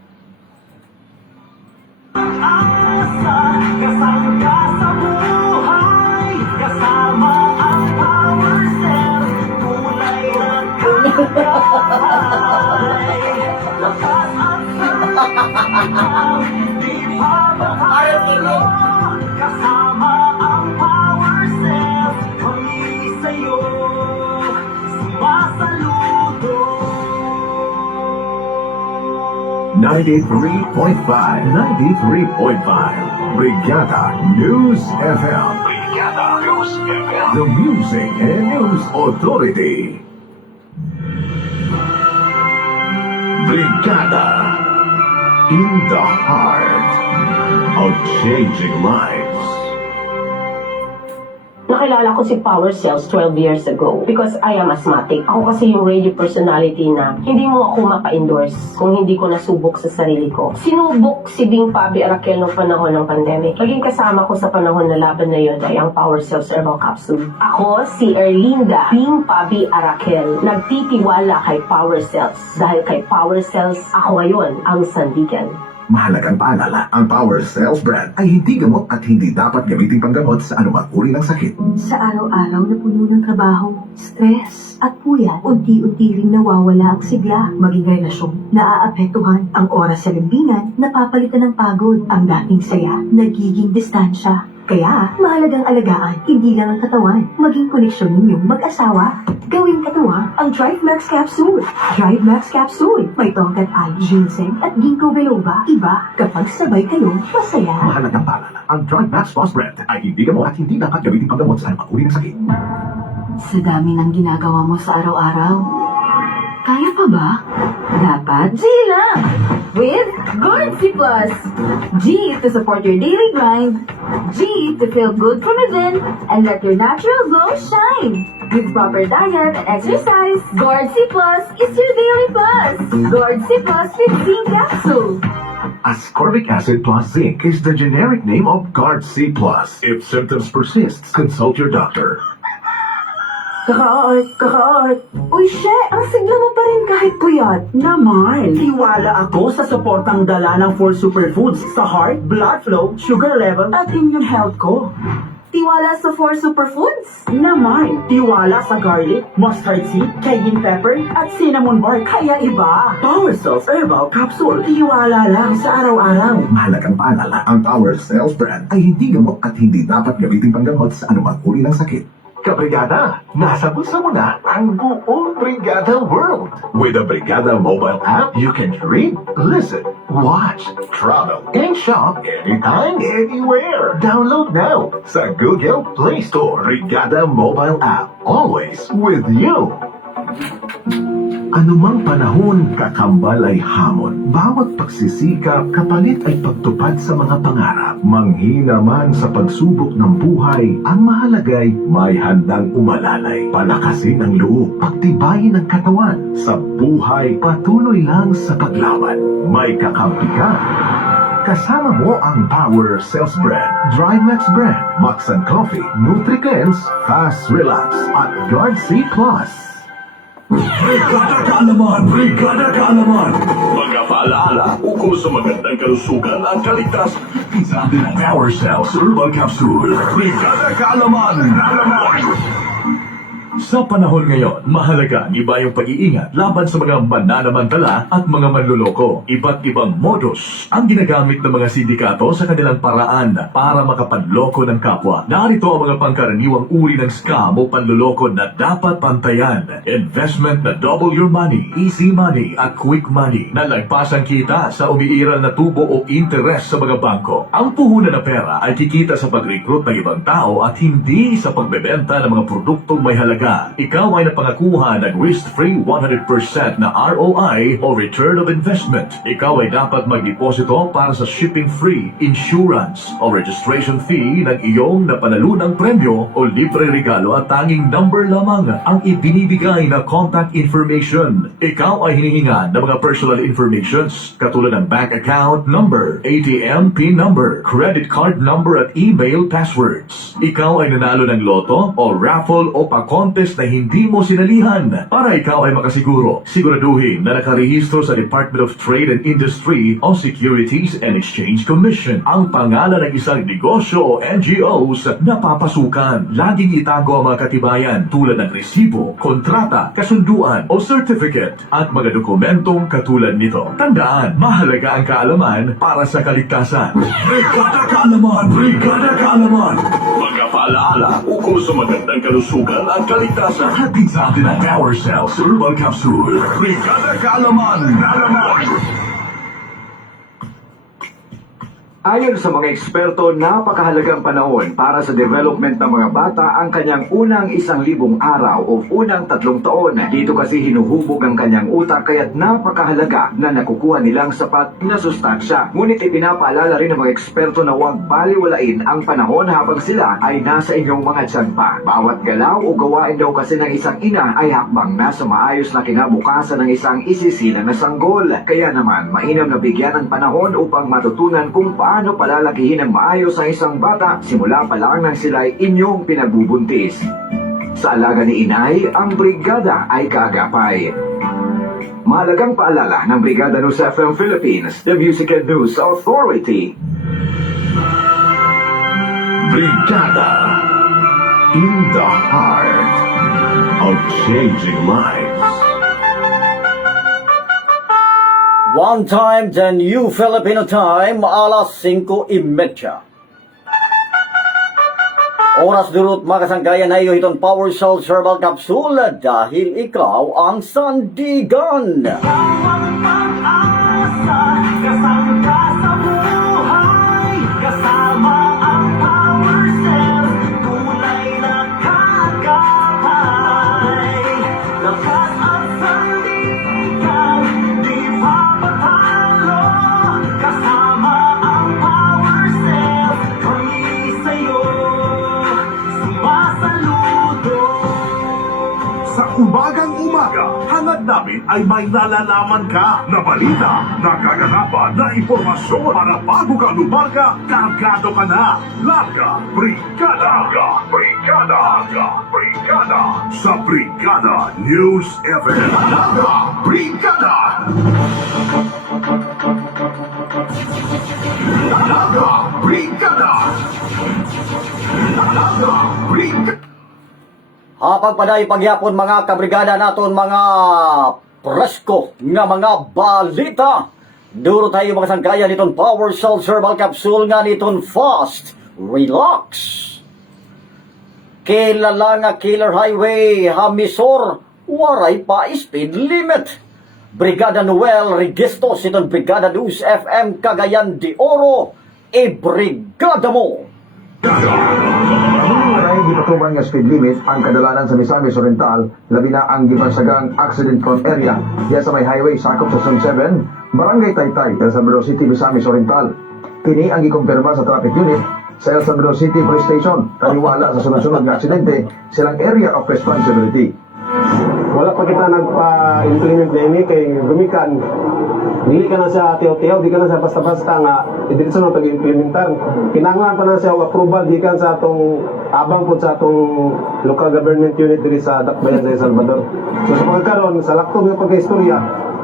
Kasama ang power cells, kami sa'yo, sumasaludo. 93.5 Brigada News FM. Brigada News FM. The Music and News Authority. Brigada, in the heart of changing lives. Nakilala ko si Power Cells 12 years ago because I am asthmatic. Ako kasi yung radio personality na hindi mo ako mapa-endorse kung hindi ko nasubok sa sarili ko. Sinubok si Bing Fabi Arakel noong panahon ng pandemic. Naging kasama ko sa panahon na laban na yun ay ang Power Cells Herbal Capsule. Ako si Erlinda Bing Fabi Arakel. Nagtitiwala kay Power Cells. Dahil kay Power Cells, ako ngayon ang sandigan. Mahalagang paalala, ang Power Cells brand ay hindi gamot at hindi dapat gamitin panggamot sa anumang uri ng sakit. Sa araw-araw na puno ng trabaho, stress at puyat, unti-unti rin nawawala ang sigla, maging relasyon, naaapektuhan ang oras sa limbingan, napapalitan ng pagod, ang dating saya, nagiging distansya. Kaya, mahalagang alagaan, hindi lang ang katawan, maging koneksyon ninyong mag-asawa. Gawing katuwa ang Drive Max Capsule. Drive Max Capsule. May tongkat ay ginseng at ginkgo biloba. Iba kapag sabay kayong masaya. Mahalagang paalala, ang Drive Max Plus brand ay hindi gamot at hindi dapat gamitin panggamot sa anumang uri ng sakit. Sa dami ng ginagawa mo sa araw-araw, kaya pa ba? Dapat G lang! With Guard C+. G to support your daily grind. G to feel good from within and let your natural glow shine. With proper diet and exercise, Guard C+ is your daily plus. Guard C+ with zinc capsule. Ascorbic acid plus zinc is the generic name of Guard C+. If symptoms persist, consult your doctor. Kaka-art. Uy, she, ang sigla mo pa rin kahit puyat. Naman, tiwala ako sa suportang dala ng 4 superfoods sa heart, blood flow, sugar level, at immune health ko. Tiwala sa 4 superfoods? Naman, tiwala sa garlic, mustard seed, cayenne pepper, at cinnamon bark. Kaya iba. Power Cells Herbal Capsule. Tiwala lang sa araw-araw. Mahalagang paalala, ang Power Cells brand ay hindi gamot at hindi dapat gamitin panggamot sa anumang uri ng sakit. Kabrigada, nasa bulsa mo na ang buong Brigada World. With the Brigada mobile app, you can read, listen, watch, travel, and shop anytime, anywhere. Download now sa Google Play Store. Brigada mobile app, always with you. Anumang panahon, kakambal ay hamon. Bawat pagsisikap, kapalit ay pagtupad sa mga pangarap. Manghina man sa pagsubok ng buhay, ang mahalagay may handang umalalay. Palakasin ang loob, pagtibayin ang katawan. Sa buhay, patuloy lang sa paglaban. May kakampi ka. Kasama mo ang Power Cells brand, Dry Max brand, Max and Coffee, Nutri-Cleanse, Fast Relax, at Guard C+. Brigada Kaalaman! Brigada Kaalaman! Mga paalaala ukol sa magandang kalusugan at kaligtasan sa atin ang Power Cells Herbal Capsule. Brigada Kaalaman! Sa panahon ngayon, mahalaga ang iba yung pag-iingat laban sa mga mananamantala at mga manluloko. Iba't ibang modus ang ginagamit ng mga sindikato sa kanilang paraan para makapanloko ng kapwa. Narito ang mga pangkaraniwang uri ng scam o panluloko na dapat pantayan. Investment na double your money, easy money at quick money na lagpas ang kita sa umiiral na tubo o interest sa mga bangko. Ang puhunan ng pera ay kikita sa pag-recruit ng ibang tao at hindi sa pagbebenta ng mga produktong may halaga. Ikaw ay napangakuha ng risk-free 100% na ROI o return of investment. Ikaw ay dapat magdeposito para sa shipping-free, insurance o registration fee ng iyong napanalunang premyo o libre regalo at tanging number lamang ang ibinibigay na contact information. Ikaw ay hinihinga ng mga personal informations katulad ng bank account number, ATM PIN number, credit card number at email passwords. Ikaw ay nanalo ng loto o raffle o pa-contest na hindi mo sinalihan. Para ikaw ay makasiguro, siguraduhin na nakarehistro sa Department of Trade and Industry o Securities and Exchange Commission ang pangalan ng isang negosyo o NGOs na papasukan. Laging itago ang mga katibayan tulad ng resibo, kontrata, kasunduan o certificate at mga dokumentong katulad nito. Tandaan, mahalaga ang kaalaman para sa kaligtasan. Brigada Kaalaman! Brigada Kaalaman! Mga paalaala ukol sa magandang kalusugan at kaligtasan. Hatid sa atin ang Power Cells Herbal Capsule. Brigada Kaalaman! Ayon sa mga eksperto, napakahalagang panahon para sa development ng mga bata ang kanyang unang 1,000 araw o unang 3 taon. Dito kasi hinuhubog ang kanyang utak kaya't napakahalaga na nakukuha nilang sapat na sustansya. Ngunit ipinapaalala rin ng mga eksperto na huwag baliwalain ang panahon habang sila ay nasa inyong mga tiyan pa. Bawat galaw o gawain daw kasi ng isang ina ay hakbang na sa maayos na kinabukasan ng isang isisilang na sanggol. Kaya naman, mainam na bigyan ng panahon upang matutunan kung paano palalakihin ng maayos ang isang bata simula pa lang nang sila ay inyong pinagbubuntis. Sa alaga ni inay, ang brigada ay kaagapay. Mahalagang paalala ng Brigada News FM Philippines, the Music and News Authority. Brigada in the heart of changing lives. One time, the New Filipino Time, alas 5:30. Oras durut mga kasanggayan na iyo itong Power Cell Herbal Capsule dahil ikaw ang sandigan. Umagang umaga, hangad namin ay may nalalaman ka na balita, nagaganapan na impormasyon para bago ka lumarga, kargado ka na. Larga, Brigada! Brigada! Brigada! Sa Brigada News FM. Larga, Brigada! Larga, Brigada! Larga, Brigada! Hapag paday pagyapon mga kabrigada naton mga presko nga mga balita. Duro tayo mga sangkayan niton Power Cell Herbal Capsule nga niton Fast Relax. Kilala nga Killer Highway Hamisor, waray pa speed limit. Brigada Noel Registos iton Brigada News FM Cagayan de Oro, i-brigada mo. Maray di patuman nga speed limit ang kadalanan sa Misamis Oriental, labi na ang gibansagang accident prone area diya sa may highway sakop sa Zone 7, Barangay Taytay, El Salvador City, Misamis Oriental. Kini ang gikumpirma sa traffic unit sa El Salvador City Police Station, taliwala sa sunod-sunod nga aksidente silang area of responsibility. Wala pa kita nagpa-implement na ini kay gumikan. Dili ka na sa tiyaw-tiyaw, di ka na sa basta-basta nga idiretso na pag-implementar. Kinanglan pa na siya approval di kan sa atong abang po sa atong local government unit diri sa Dakbayan sa El Salvador. So sa pagkaroon sa laktong ng pagka-istorya,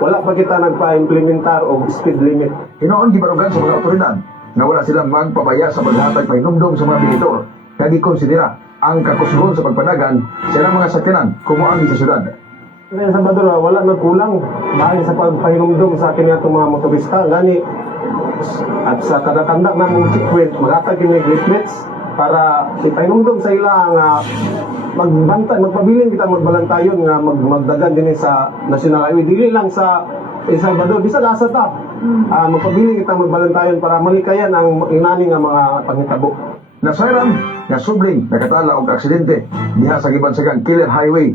wala pa kita nagpa-implementar og speed limit. Hinoon gibarugan sa mga otoridad na wala silang magpabaya sa paghatag pahinumdom sa mga bilitor na gikonsidera ang kakusgon sa pagpanagan sa ilang mga sakyanan kumuagi sa syudad. Sa Salvador, wala nagkulang dahil sa pagpahinumdum sa akin itong mga motorista. Gani, at sa kada-tanda na mong checkpoint, maghatag yung leaflets para ipahinumdum sa ilang magbantay, magpabiling kita magbalantayon nga magdagan din sa National Highway. Dili lang sa El Salvador, bisag asa ta. Magpabiling kita magbalantayon para malikayan ang inani nga mga panghitabo. Nasairan nga subling nakatala og aksidente diha sa gibansagang Killer Highway.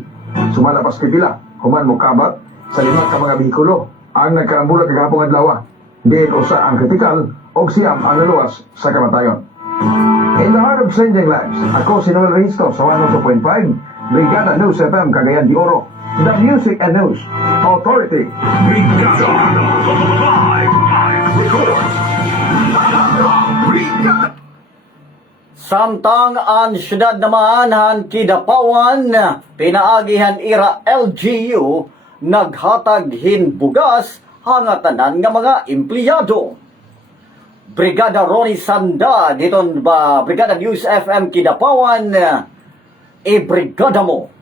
Sumala pas pipila, human mo kabat sa 5 ka mga bihikulo ang nagkarambulan kagahapon adlaw. Diin usa ang kritikal og siyam ang naluwas sa kamatayon. In the heart of changing lives, ako si Noel Risto sa 102.5, Brigada News FM Cagayan de Oro, the Music and News Authority. Brigada Live Record. Brigada. Samtang ang syudad naman han Kidapawan, pinaagihan ira LGU, naghatag hinbugas hangatanan nga mga empleyado. Brigada Ronnie Sanda, diton ba Brigada News FM Kidapawan, brigada mo.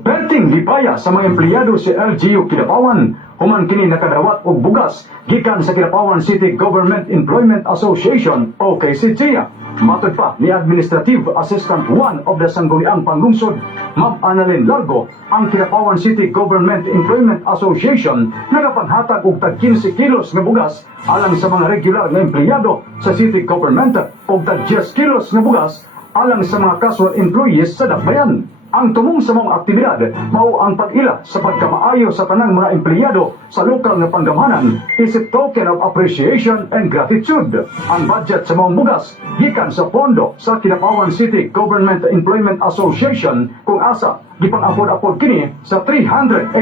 Perting lipaya sa mga empleyado si LGU Kidapawan, human kini nakadawat og bugas gikan sa Kidapawan City Government Employment Association o KCGA. Matod pa ni Administrative Assistant 1 of the Sangguniang Panglungsod, Ma'am Annalyn Largo, ang Kidapawan City Government Employment Association nagapaghatag og tag 15 kilos nga bugas alang sa mga regular nga empleyado sa city government og tag 10 kilos nga bugas alang sa mga casual employees sa dakbayan. Ang tumong sa mga aktibidad mao ang pag-ila sa pagkamaayo sa tanang mga empleyado sa lokal nga panggamahanan is a token of appreciation and gratitude. Ang budget sa mga bugas gikan sa pondo sa Kidapawan City Government Employment Association kung asa gipang-apod-apod kini sa 387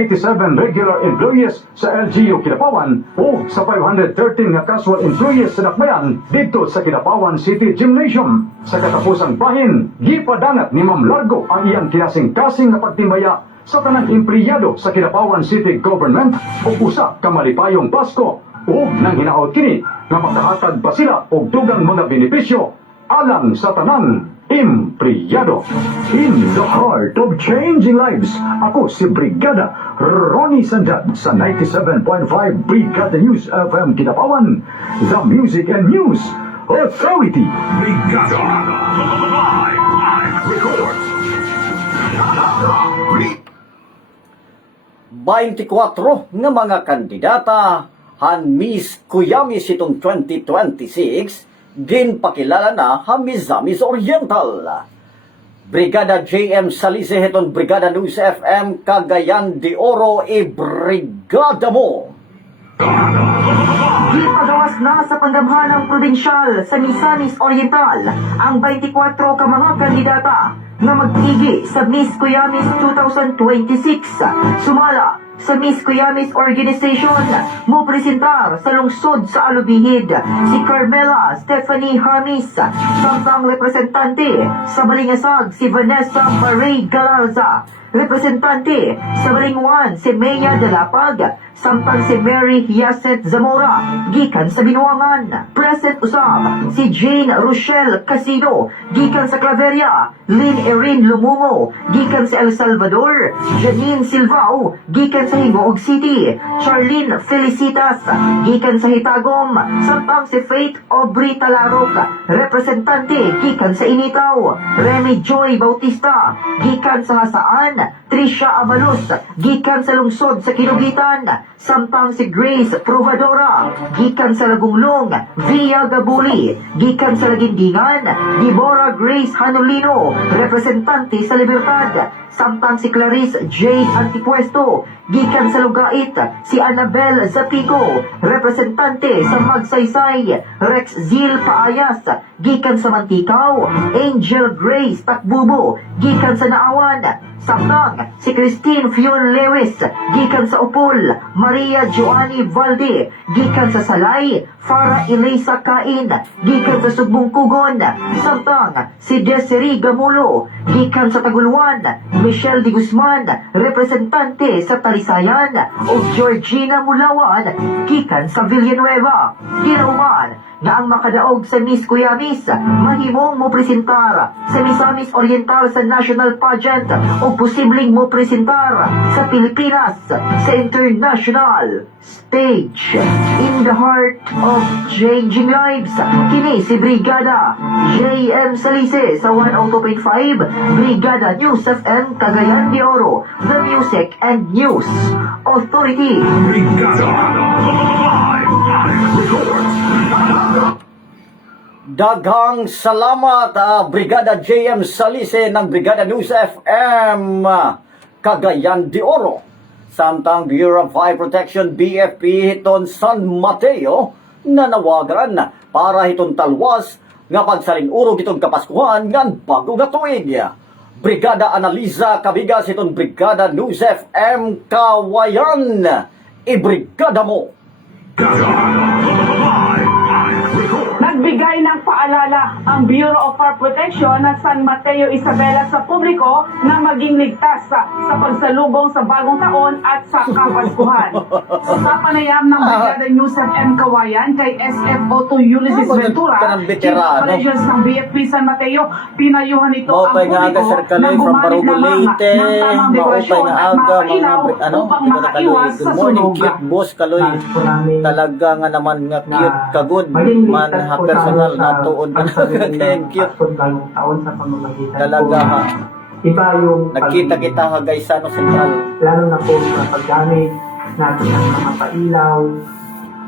regular employees sa LGU Kidapawan o sa 513 nga casual employees sa dakbayan dito sa Kidapawan City Gymnasium. Sa katapusang bahin, gipadangat ni Ma'am Largo ang iyang kinasing-kasing na pagtimbaya sa tanang empleyado sa Kidapawan City Government o usa ka malipayong Pasko o nang hinaot kini na makahatag pa sila og dugang mga benepisyo alang sa tanang empleyado. In the heart of changing lives, ako si Brigada Ronnie Sandad sa 97.5 Brigada News FM Kidapawan, the Music and News Authority. Brigada Live Record. 24 nga mga kandidata han Miss Cuyamis itong 2026 ginpakilala na ha Misamis Oriental. Brigada JM Salise itong Brigada News FM Cagayan de Oro, brigada mo. Gipagawas na sa panggamhanang probinsyal sa Misamis Oriental ang 24 ka mga kandidata na magtigi sa Miss Cuyamis 2026. Sumala sa Miss Cuyamis Organization mo presentar sa lungsod sa Alubihid si Carmela Stephanie Hamis, samtang representante sa Balingasag si Vanessa Marie Galarza, representante sa Balingwan si Mea Dalapag, samtang si Mary Hiaset Zamora gikan sa Binuangan. Present usab si Jane Rochelle Casino gikan sa Claveria, Lynn Erin Lumungo gikan sa El Salvador, Janine Silvao gikan sa Higuog City, Charlene Felicitas gikan sa Hitagom, samtang si Faith Aubrey Talarok, representante gikan sa Initaw, Remy Joy Bautista gikan sa Hasaan, Trisha Abalos gikan sa lungsod sa Kinugitan, samtang si Grace Provadora gikan sa Lagunglong, Via Gabuli gikan sa Lagindingan, Deborah Grace Hanolino, representante sa Libertad, samtang si Clarice J. Antipuesto gikan sa Lugait, si Annabel Zapico, representante sa Magsaysay, Rex Zil Paayas gikan sa Mantikaw, Angel Grace Takbubo gikan sa Naawan, samtang si Christine Fion Lewis gikan sa Upol, Maria Joanny Valde gikan sa Salay, Farah Elisa Kain gikan sa Sugbong Kugon, samtang si Desiree Gamulo gikan sa Taguluan, Michelle Di Guzman, representante sa Talisayan, o Georgina Mulawan gikan sa Villanueva. Ginauman nga ang makadaog sa Miss Kuyamis, mahimong mo presentar sa Misamis Oriental sa National Pageant o posibleng mo presentar sa Pilipinas sa international stage. In the heart of changing lives, kini si Brigada J.M. Salise sa 102.5 Brigada News FM Cagayan de Oro, the Music and News Authority. Daghang salamat, Brigada JM Salise ng Brigada News FM Cagayan de Oro. Samtang Bureau of Fire Protection BFP hiton San Mateo nanawagan para hiton talwas nga pagsalinurog itong kapaskuhan ngan bago nga tuig. Brigada Analiza Kabigas hiton Brigada News FM Kawayan. Ibrigada mo! Nagbigay ng paalala ang Bureau of Fire Protection ng San Mateo Isabela sa publiko na maging ligtas sa pagsalubong sa bagong taon at sa Kapaskuhan. Sa panayam ng Brigada News FM Kawayan kay SFO2 Ulysses Ventura, Chief Operations ng BFP San Mateo, pinayuhan ito ang publiko na gumamit lamang ng tamang dekorasyon at mapailaw upang makaiwas sa sunog. Cute boss Kaloy, talaga nga naman nga cute kagod man ha personal na tuod na cute talaga ha. Iba yung nagkita kita ha guys sa Central, lalo na po sa paggamit natin ng mga pailaw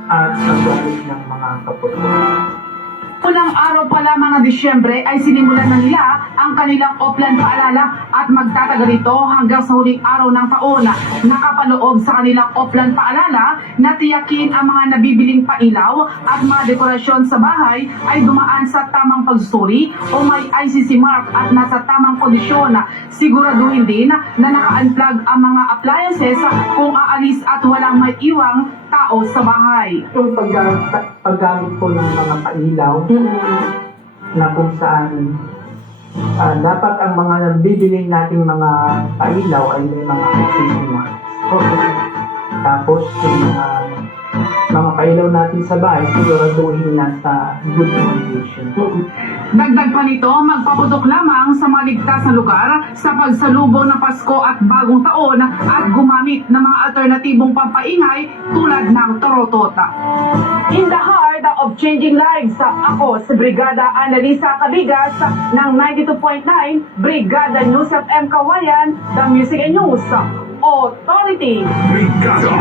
at paggamit ng mga kapuso. Unang araw pa lamang ng Disyembre ay sinimulan na nila ang kanilang offline paalala at magtatagal ito hanggang sa huling araw ng taon. Nakapaloob sa kanilang offline paalala na tiyakin ang mga nabibiling pailaw at mga dekorasyon sa bahay ay dumaan sa tamang pagsusuri o may ICC mark at nasa tamang kondisyon. Siguraduhin din na naka-unplug ang mga appliances kung aalis at walang may iwang tao sa bahay. Yung paggamit po ng mga pailaw na kung saan dapat ang mga nabibiling nating mga pailaw ay may mga aksyon. Tapos yung mga pailaw natin sa bahay, siguraduhin na sa good condition. Dagdag pa nito, magpaputok lamang sa mga ligtas na lugar sa pagsalubong ng Pasko at Bagong Taon at gumamit ng mga alternatibong pampaingay tulad ng tarotota. In the heart of changing lives, ako si Brigada Analisa Cabigas ng 92.9 Brigada News FM Kawayan, the Music and News Authority. Brigada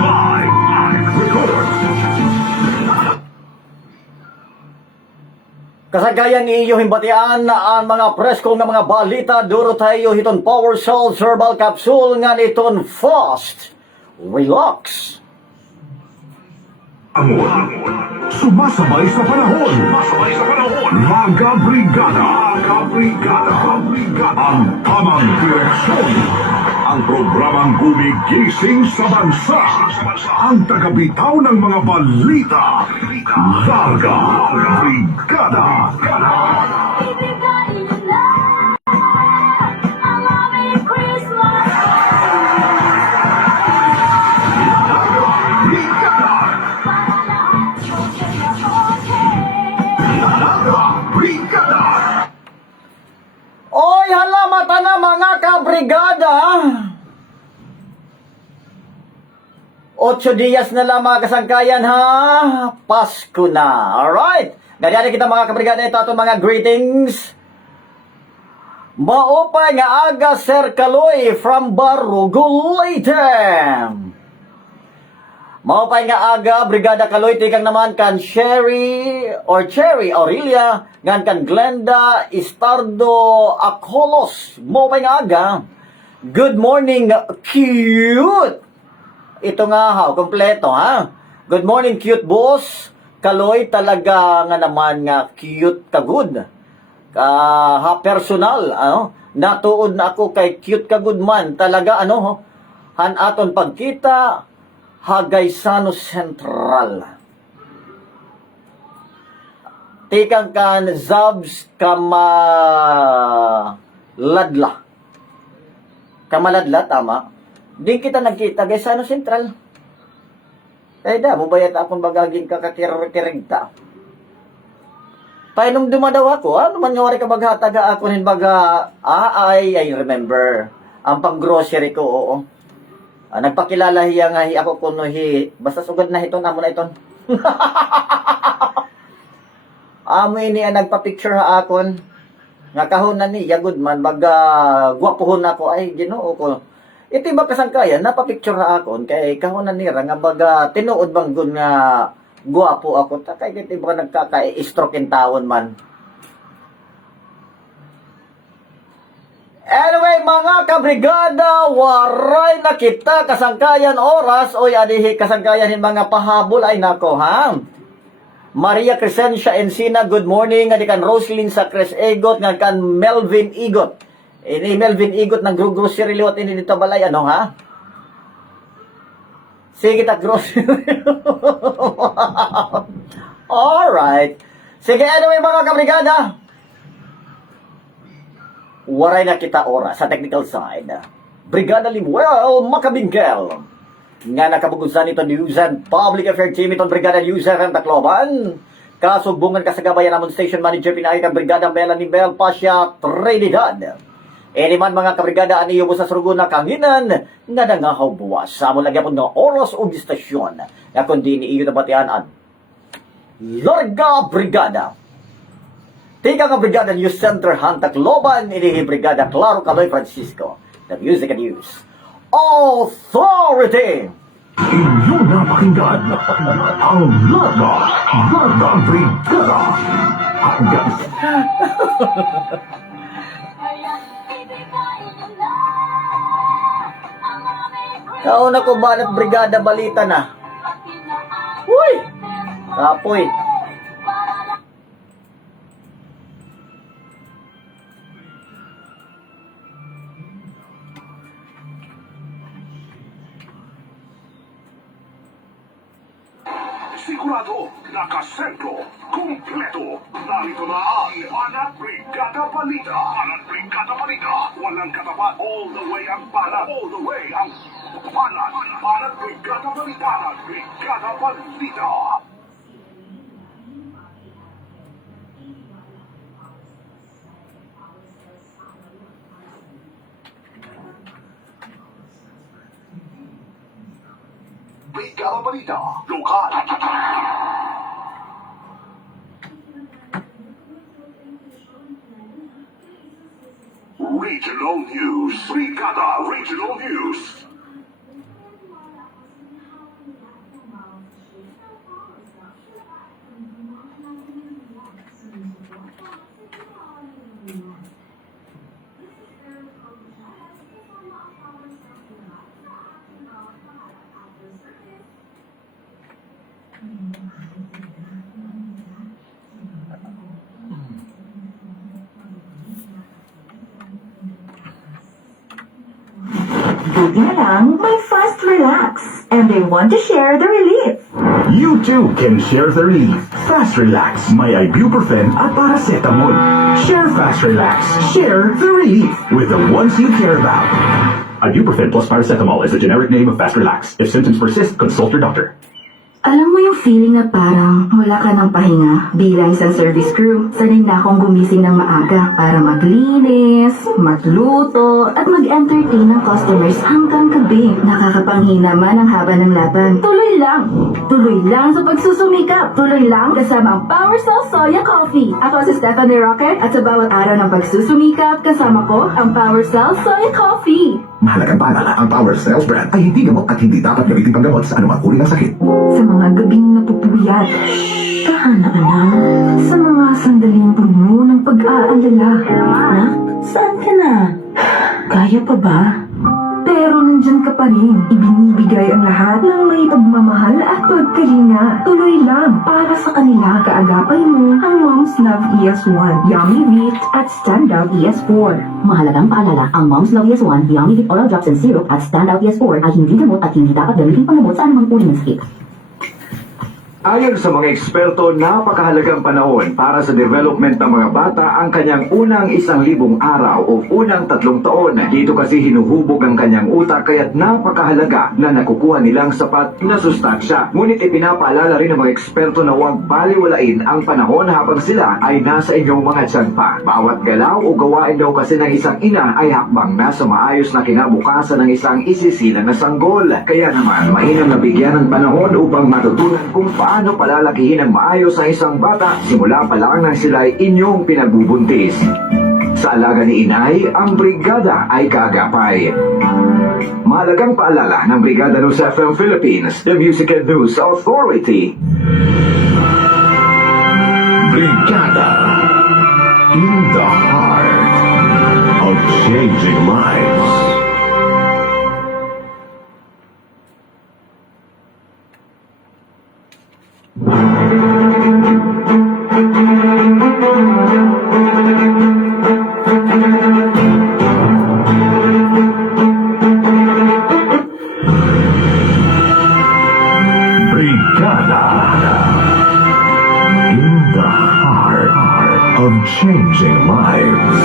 Live Record. Kasagayan ni iyo himbatian na ang mga presko nga mga balita duro tayo hiton Power Cells Herbal Capsule nga niton Fast Relax. Amor, sumasabay sa panahon. Mga Brigada. Ang tamang direksyon. Ang programang gumigising sa bansa. Ang tagabitaw ng mga balita. Larga Brigada. Oy, halamata na mga kabrigada. 8 dias na lang mga kasangkayan ha. Pasko na. Alright. Ganyan kita mga kabrigada. Ito ato mga greetings. Maupay nga aga Sir Kaloy from Barugo, Leyte. Maupay nga aga Brigada Kaloy tikang naman kan Cherry Aurelia ngan kan Glenda Istardo Acolos. Maupay nga aga. Good morning cute. Ito nga ha, kompleto ha. Good morning cute boss. Kaloy talaga nga naman nga cute ka good. Ha personal ano. Natuod na ako kay cute ka good man. Talaga ano han aton pagkita Hagaysano Central. Tikang kan Zabs Kamaladla. Kamaladla, tama. Di kita nagkita, Hagaysano Central. Eh da, mubayat akong bagaging kakakirigta. Kaya nung dumadaw ako, ano man nga ka maghataga ako nin baga, I remember. Ang pang-grocery ko, oo. Nagpakilala hiya nga ako kuno basta sugad na hiton, amo na iton. Amo ini nagpa-picture ha akon. Nga kahon na niya, good man, baga gwapohon ako, ay ginoo ko. Ito ba kasangkayan, napapicture ha akon, kay kahon na nira, nga baga tinuod bang gun nga gwapo ako, kay ito ba nagkaka-stroke in taon man. Anyway, mga kabrigada, waray na kita kasangkayan oras, oy adihi kasangkayan yung mga pahabol, ay nako ha. Maria Crescencia Encina, good morning. Nga kan Roslyn sa Cres Egot, nga kan Melvin Igot. Ini Melvin Igot ng grocery liwat ini dito balay, ano ha? Sige ta grocery. Alright. Sige, anyway mga kabrigada. Waray na kita oras sa technical side. Brigada Limuel Makabingkel. Nga nakabugusan ito News and Public Affairs Team itong Brigada News and Tacloban. Kasugbungan ka sa gabayan namon Station Manager pinakay kang Brigada Melanie Bel Pasha Trinidad. Man mga kabrigada aniyo mo sa suruguna kanginan nga nangahaw buwas. Sa mo lagyan po ng oras o istasyon. Nga kundi ni iyo na batian ang Larga Brigada. Tiga nga Brigada News Center Tacloban inihi Brigada Claro Caloy Francisco. The Music and News Authority. Inyo na pakinggan ang Larga Brigada. Kauna ko banat Brigada balita na. Uy! Kapoy. Sigurado, nakasentro, kumpleto. Narito na ang Banat Brigada Balita. Banat Brigada Balita. Walang katapat. All the way ang banat. All the way ang banat. Banat Brigada Balita. Banat Brigada Balita. Brigada Balita. Lokal. Regional News. Brigada Regional News. Buti na lang, may Fast Relax, and they want to share the relief. You too can share the relief. Fast Relax, may ibuprofen at paracetamol. Share Fast Relax. Share the relief with the ones you care about. Ibuprofen plus paracetamol is the generic name of Fast Relax. If symptoms persist, consult your doctor. Alam mo yung feeling na parang wala ka ng pahinga bilang isang service crew. Sanay na akong gumising ng maaga para maglinis, magluto, at mag-entertain ng customers hanggang gabi. Nakakapanghina man ang haba ng laban. Tuloy lang! Tuloy lang sa pagsusumikap. Tuloy lang kasama ang Power Cell Soya Coffee. Ako si Stephanie Rocket at sa bawat araw ng pagsusumikap, kasama ko ang Power Cell Soya Coffee. Mahalagang paalala, ang Power Cells brand ay hindi gamot at hindi dapat gamitin panggamot sa anumang uri ng sakit. Sa mga gabing napupuyat, tahanan, sa mga sandaling puno ng pag-aalala. Ha? Saan ka na? Kaya pa ba? Pero nandyan ka pa rin. Ibinibigay ang lahat ng may pagmamahal at pagkalinga. Tuloy lang para sa kanila. Kaagapay mo ang Mom's Love ES1, Yummy Wheat at Standout ES4. Mahalagang paalala, ang Mom's Love ES1, Yummy Wheat Oral Drops and Syrup at Standout ES4 ay hindi gamot at hindi dapat gamitin panggamot sa anumang uri ng sakit. Ayon sa mga eksperto, napakahalagang panahon para sa development ng mga bata ang kanyang unang 1,000 araw o unang 3 taon. Dito kasi hinuhubog ang kanyang utak kaya't napakahalaga na nakukuha nilang sapat na sustansya. Ngunit ipinapaalala rin ng mga eksperto na huwag baliwalain ang panahon habang sila ay nasa inyong mga tiyan pa. Bawat galaw o gawain daw kasi ng isang ina ay hakbang na sa maayos na kinabukasan ng isang isisilang na sanggol. Kaya naman, mainam na bigyan ng panahon upang matutunan kung paano palalakihin ang maayos ang isang bata simula pa lang nang sila ay inyong pinagbubuntis. Sa alaga ni inay, ang brigada ay kaagapay. Mahalagang paalala ng Brigada News FM Philippines, the Music and News Authority. Brigada in the heart of changing lives. Brigada in the heart of changing lives.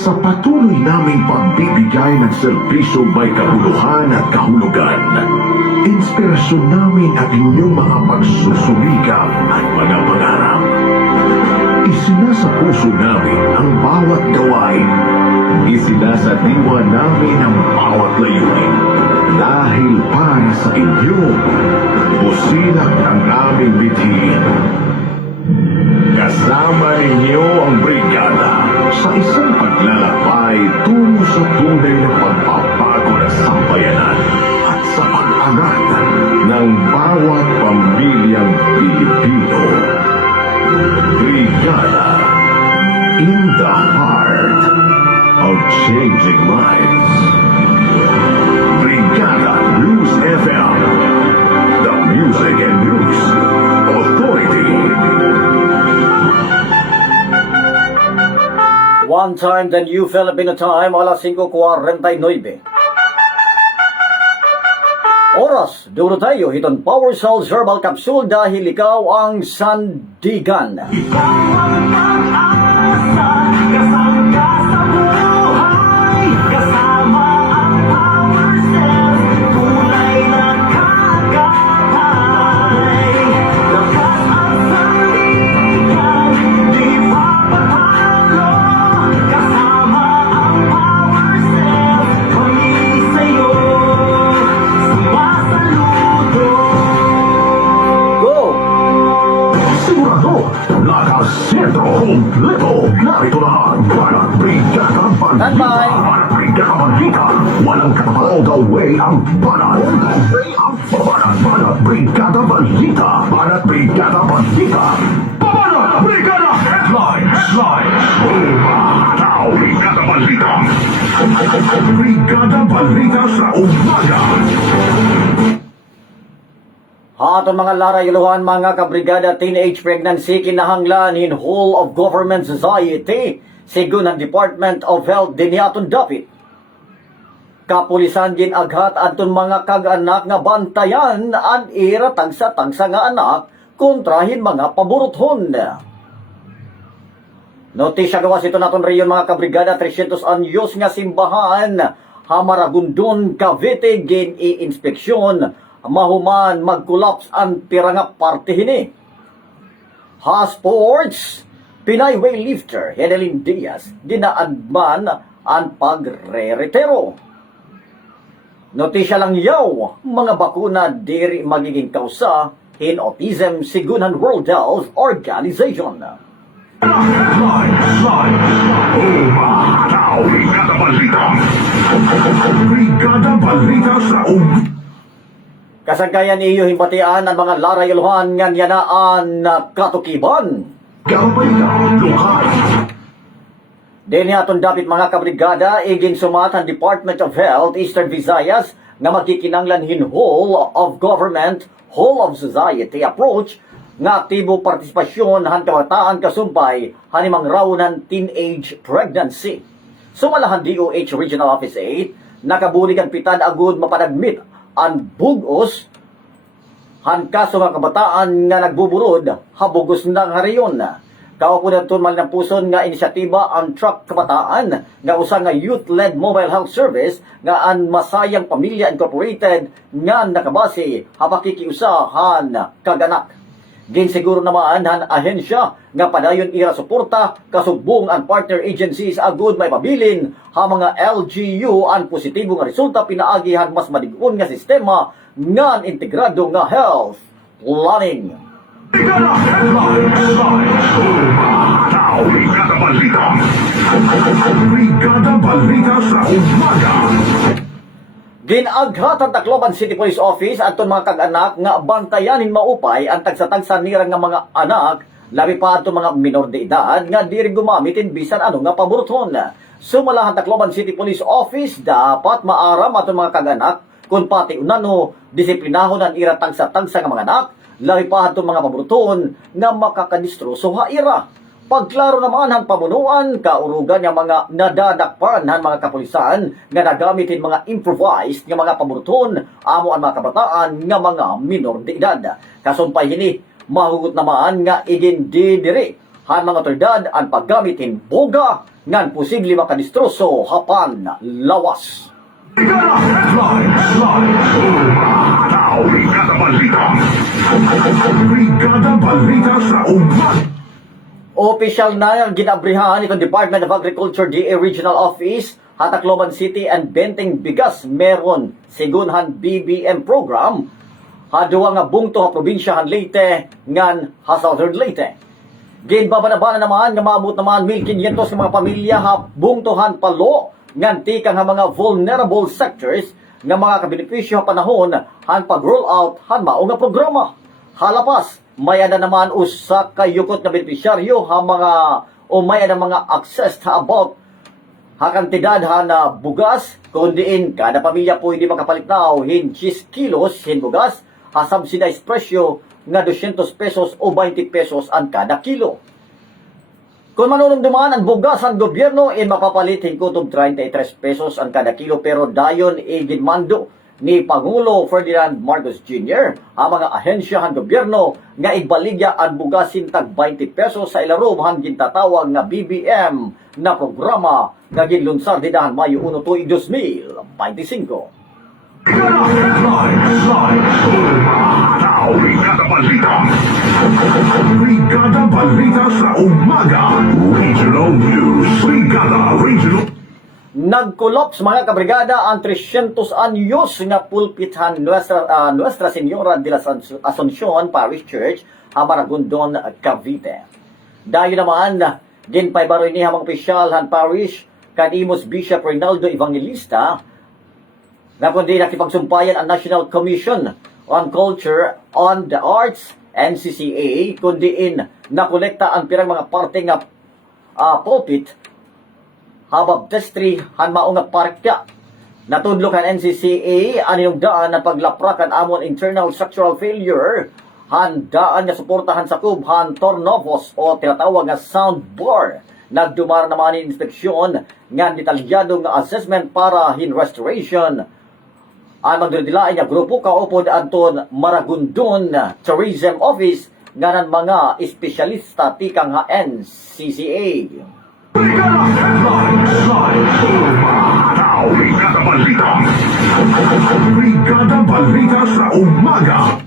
Sa patuloy naming pagbibigay ng serbisyo may kabuluhan at kahulugan, inspirasyon namin at inyong mga pagsusumikap at mga pangarap. Isinasapuso namin ang bawat gawain. Isinasadiwa namin ang bawat layunin. Dahil para sa inyo, busilak ang aming bithin. Kasama ninyo ang brigada sa isang paglalakbay tungo sa tunay na pagpapago ng sambayanan at sa pag-angat ng bawat pamilyang Pilipino. Brigada in the heart of changing lives. Brigada News FM, the Music and News Authority. One time, the New Filipino Time, alas 5:49. Oras, duro tayo, hiton Power Cells Herbal Capsule dahil ikaw ang sandigan. Kompleto, narito na ang Banat Brigada Balita. Walang katapal all the way ang Banat. Banat Brigada Balita. Banat Brigada Balita. Banat Brigada Headlines. Umataw Brigada Balita. Brigada Balita sa umaga. Aton mga larayuluhan, mga kabrigada, teenage pregnancy kinahanglan in whole of government society sigun ang Department of Health din aton dapit. Kapulisan din aghat aton mga kag-anak nga bantayan an ira tagsa-tagsa nga anak kontrahin mga paburuthon. Notisya gawas ito naton reyon mga kabrigada, 300 anyos nga simbahan Hamaragundon, Cavite gin i-inspeksyon mahuman mag-collapse ang piranga parte hini. Ha-sports, Pinay weightlifter Henelyn Diaz dinaadman ang pagre-retiro. Notisya lang yaw, mga bakuna diri magiging kausa in autism sigunan World Health Organization. Brigada Balita sa Kasangkayan iyo himbatian ang mga larayuluhan nga yanaan na katukiban. Dini aton dapit mga kabrigada, igin sumat ang Department of Health Eastern Visayas nga magkikinanglan hin whole of government, whole of society approach nga aktibo partisipasyon han kabataan kasumpay hanimang raw ng teenage pregnancy. Sumalahan DOH Regional Office 8, nakabulig ang pitad agud mapadagmit ang bugos han kaso nga kabataan nga nagbuburod habugos ng hariyon. Kaupo na turmal ng puson nga inisyatiba ang Truck Kabataan nga usa nga youth-led mobile health service nga ang Masayang Pamilya Incorporated nga nakabase hapakikiusahan kaganak. Ginsiguro naman han ahensya nga padayon ira suporta kasubong ang partner agencies agud may pabilin ha mga LGU ang positibo nga resulta pinaagi han mas madig-on nga sistema nga integrado nga health planning. Brigada Balita sa umaga. Ginaghat ang Tacloban City Police Office aton mga kag-anak nga bantayanin maupay ang tagsa-tagsa nira nga mga anak labi pa aton mga minor de edad nga diri gumamitin bisan ano nga paburuton. Sumalahan Tacloban City Police Office dapat maaram aton mga kag-anak kung pati unano disiplinahon ang ira tagsa-tagsa nga mga anak labi pa aton mga paburuton nga makakadistro so haira. Pagklaro naman ang pamunuan, kaurugan ng mga nadadakpan ng mga kapulisan nga nagamitin mga improvised nga mga pamuruton amo ang mga kabataan nga mga minor de edad. Kasumpay hini, mahugot naman nga igindidiri han mga otoridad ang paggamitin boga ngan posible makadistroso hapan lawas. Brigada Balita sa umaga. Opisyal na ginabrihan itong Department of Agriculture DA Regional Office ha Tacloban City and Benteng Bigas meron sigunhan BBM program ha duwa nga bungto ha probinsya han Leyte ngan ha Southern Leyte. Ginbabanabana naman nga maabot naman 1,500 nga mga pamilya ha bungtohan palo ngan tikang ha mga vulnerable sectors nga mga kabenepisyo ha panahon han pag-roll out han mao nga programa. Halapas may ada naman usa ka yukot na benepisyaryo ha mga o may ada mga access ha about ha kantidad ha na bugas kundiin kada pamilya pwede makapalitaw hin 10 kilos hin bugas ha subsidized presyo nga 200 pesos o 20 pesos ang kada kilo. Kung manunumduman ang bugas ang gobyerno mapapalit hin kutob 33 pesos ang kada kilo pero dayon ginmando ni Pangulo Ferdinand Marcos Jr. ang mga ahensya ng gobyerno nga igbaligya ang bugasin tag 20 pesos sa ilarom han gintatawag nga BBM na programa nga ginlunsad didahan Mayo 1 tuig 2025. Brigada Balita sa umaga. Regional News. Brigada Regional. Nagkolops mga kabrigada ang 300 anyos nga pulpithan Nuestra Señora de la Asuncion Parish Church ha Maragondon, Cavite. Dayo naman ginpaybaroy ni hamang opisyal han parish kanimos Bishop Reynaldo Evangelista na kundi nakipagsumpayan ang National Commission on Culture on the Arts NCCA kundiin nakolekta ang pirang mga parte nga pulpit habab testri han mao nga parkya. Natudlo kan NCCA aniyong daan na paglaprakan amon internal structural failure han daan nga suportahan sa kubhan tornovos o tinatawag nga soundbar. Nagdumar naman ang inspeksyon nga detalyado nga assessment para hin restoration. Ang magdadilain nga grupo kaupod anton Maragondon Tourism Office nga ng mga espesyalista tikang ha NCCA. Brigada Balita sa umaga.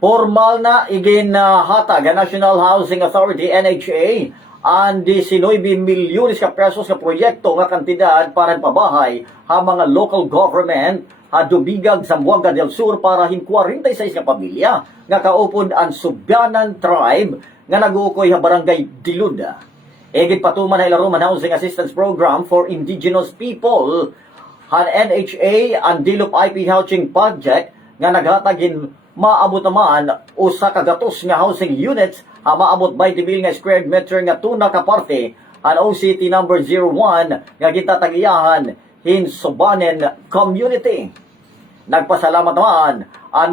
Formal na iginhatag ang National Housing Authority NHA ang 19 milyones ka pesos nga proyekto nga kantidad para pabahay ha mga local government ha Dubigag, Zamboanga del Sur para hin 46 nga pamilya nga kaupod ang Subyanan Tribe nga naguukoy ha Barangay Diluda. Egit patuman na ilaruman Housing Assistance Program for Indigenous People han NHA ang Dilop IP Housing Project nga naghatagin maabot naman usa ka gatos nga housing units ha maabot 20,000 nga square meter nga tuna ka parte ang OCT number 01 nga gitatagiyahan hin Subanen Community. Nagpasalamat naman ang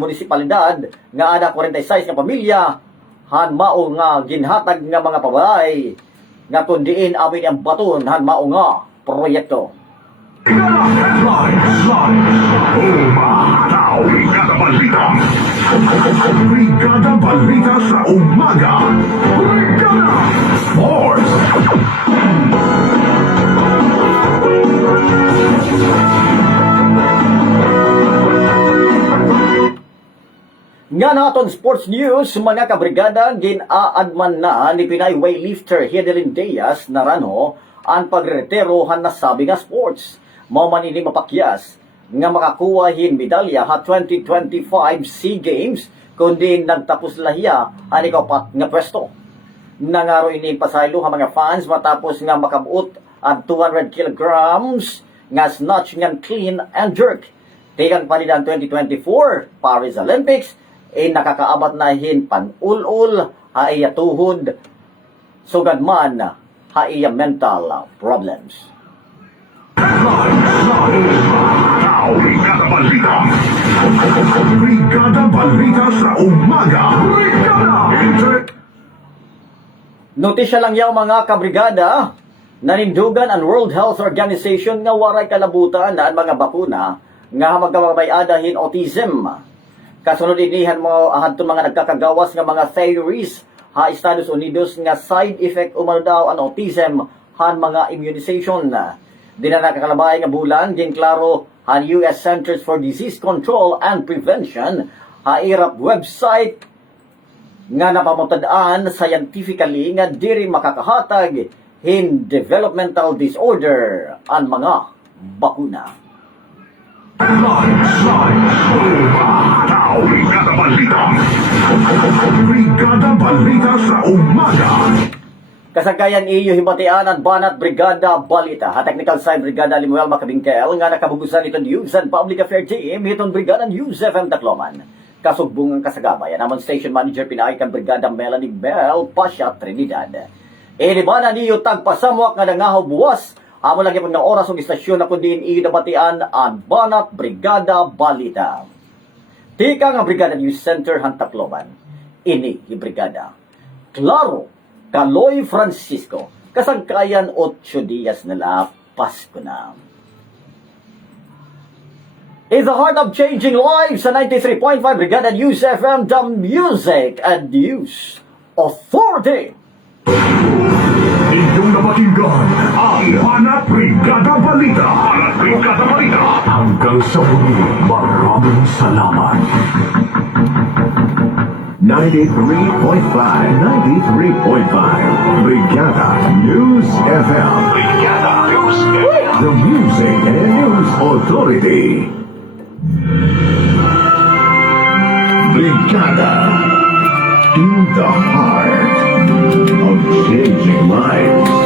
munisipalidad nga ada 46 nga pamilya han mao nga ginhatag nga mga pabalay nga kundiin amin ang baton han mao nga proyekto. Brigada Balita. Brigada Balita sa umaga. Brigada Sports. Nga naton sports news, mga kabrigada, ginaadman na ni Pinay weightlifter Hedelin Diaz na rano ang pagreterohan na sabi nga sports. Mao man ini mapakyas nga makakuha hin medalya ha 2025 SEA Games kundi nagtapos lahiya ang ikapat nga pwesto. Nangaro ini pasaylo ha mga fans matapos nga makabuot ang 200 kilograms nga snatch nga clean and jerk. Tigang panidan 2024 Paris Olympics nakakaabat na hin panulol ha iya tuhod sugad man ha iya mental problems. Brigada Balita. Brigada Balita sa umaga. Brigada Notisya lang yaw mga kabrigada, nanindugan ang World Health Organization nga waray kalabutan na ang mga bakuna nga magkababayadahin autism. Kasunod inihan mo ahadton mga nagkakagawas nga mga theories ha Estados Unidos nga side effect umano daw ang autism han mga immunization. Di na nakakalabay nga bulan, ginklaro ang US Centers for Disease Control and Prevention ha IRAP website nga napamutadaan scientifically nga diri makakahatag hin developmental disorder ang mga bakuna. Brigada Balita. Brigada Balita sa umaga. Kasagayan iyo hibatian ang Banat Brigada Balita. Ha Technical Side Brigada Limuel Macabingkel nga nakabugusan ito News and Public Affairs Team hitong Brigada News FM Tacloban. Kasugbong ang kasagabay. Naman Station Manager Pinay kan Brigada Melanie Bell Pasha Trinidad. Inibanan niyo tagpasamwak nga nangahaw buwas. Amo lagi pag ng oras ng istasyon na kundi iyo nabatian ang Banat Brigada Balita. Tika nga Brigada News Center han Tacloban. Ini Brigada Claro Kaloy Francisco, kasagkayan 8 días nila, Pasko na. In the heart of changing lives sa 93.5 Brigada News FM, the Music and News Authority. Inyong napakinggan ang Banat Brigada Balita. Banat Brigada Balita. Hanggang sa muli, maraming salamat. 93.5 Brigada News FM. Brigada News FM. The Music and News Authority. Brigada in the heart of changing lives.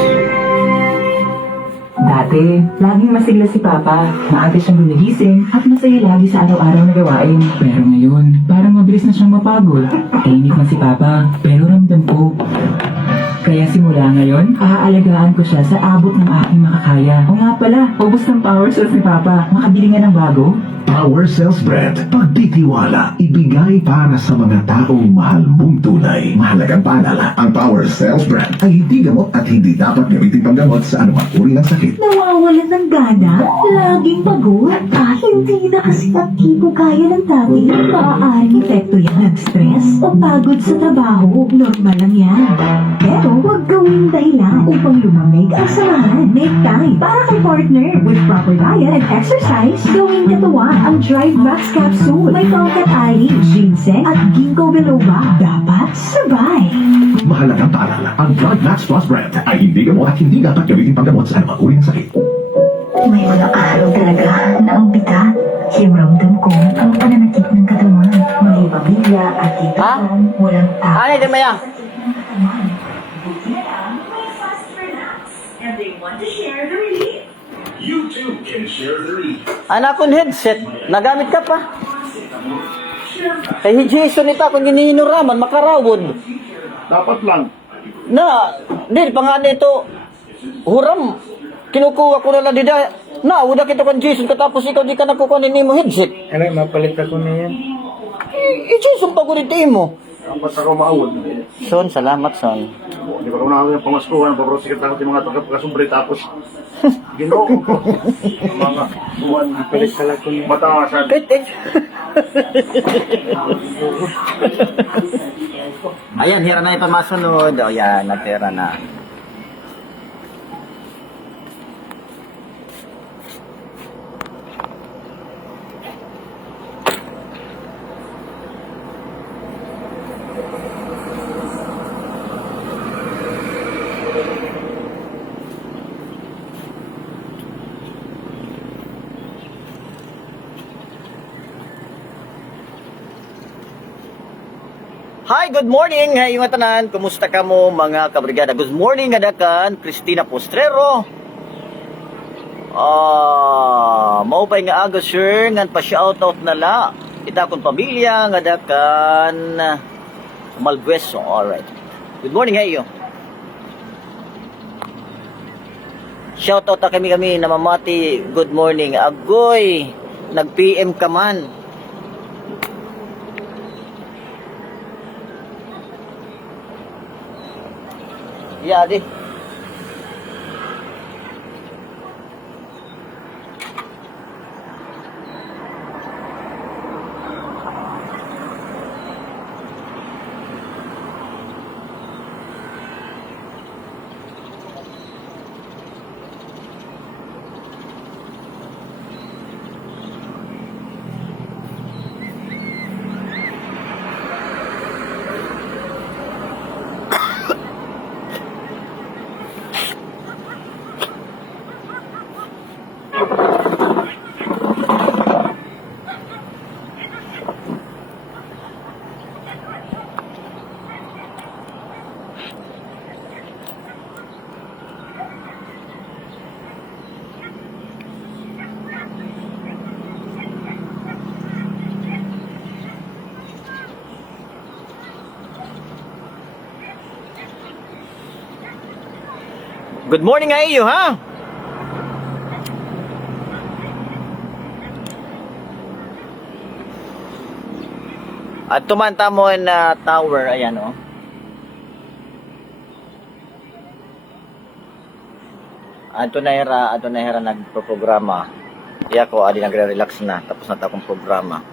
Dati, laging masigla si Papa. Maaga siyang gumigising at masaya lagi sa araw-araw na gawain. Pero ngayon, parang mabilis na siyang mapagod. Tahimik na si Papa, pero ramdam ko. Kaya simula ngayon, aalagaan ko siya sa abot ng aking makakaya. O nga pala, ubos ng power cells ni Papa. Makabili nga ng bago. Power Cells Brand, pagtitiwala, ibigay para sa mga taong mahal mong tunay. Mahalagang paalala, ang Power Cells Brand ay hindi gamot at hindi dapat gamitin panggamot sa anumang uri ng sakit. Nawawalan ng gana, laging pagod, hindi na kasi aktibo gaya ng dati. Maaaring epekto yan ng stress o pagod sa trabaho. Normal lang yan. Pero huwag gawing dahilan upang lumamig ang samahan. Make time para kay partner. With proper diet and exercise, gawing katuwa ang Drive Max Capsule. May tongkat ali, ginseng at ginkgo biloba. Dapat sabay. Mahalagang paalala, ang Drive Max Plus Brand ay hindi gamot at hindi dapat gamitin panggamot sa anumang uri ng sakit. May mga araw talaga na ang bigat. Yung ramdam ko ang pananakit ng katawan. Mali pamilya at itahan, walang tao. Ano ito maya? And they want to share the relief. You too can share the relief. Anak kong headset, nagamit ka pa. Kay Jason ito akong ginihinuraman, makarawod. Dapat lang. Na, di pa nga nito, huram, kinukuha ko na lang dida. Na, uda kita kang Jason, katapos ikaw di ka nakukuha ni mo headset. Ano, mapalit ako na yan. Jason pa ko dito mo. Dapat ako maawad. Son, salamat, Son. Di ba kung nakakita yung pamaskuhan, paprosikit lang yung mga tagapagkasumbre, tapos ginoo ko. Mga buwan, pilis ka lang kung mataasan. Ayan, hira na yung pamasunod. O yan, natira na. Hi, good morning. Hey, yung tanan, kumusta ka mo mga kabrigada? Good morning, adakan, Cristina Postrero. Maupay nga aga, sir, ngan pa shoutout na la. Ita akong pamilya, nga adakan, Malbueso. Alright. Good morning, hey, yo. Shoutout na kami na mamati. Good morning. Agoy, nag-PM ka man. Yeah, di. Good morning nga iyo, ha? At tumanta mo na tower, ayan, oh. Ato na hera nagpo-programa. Iya ko adi nagre-relax na tapos na ta akong programa.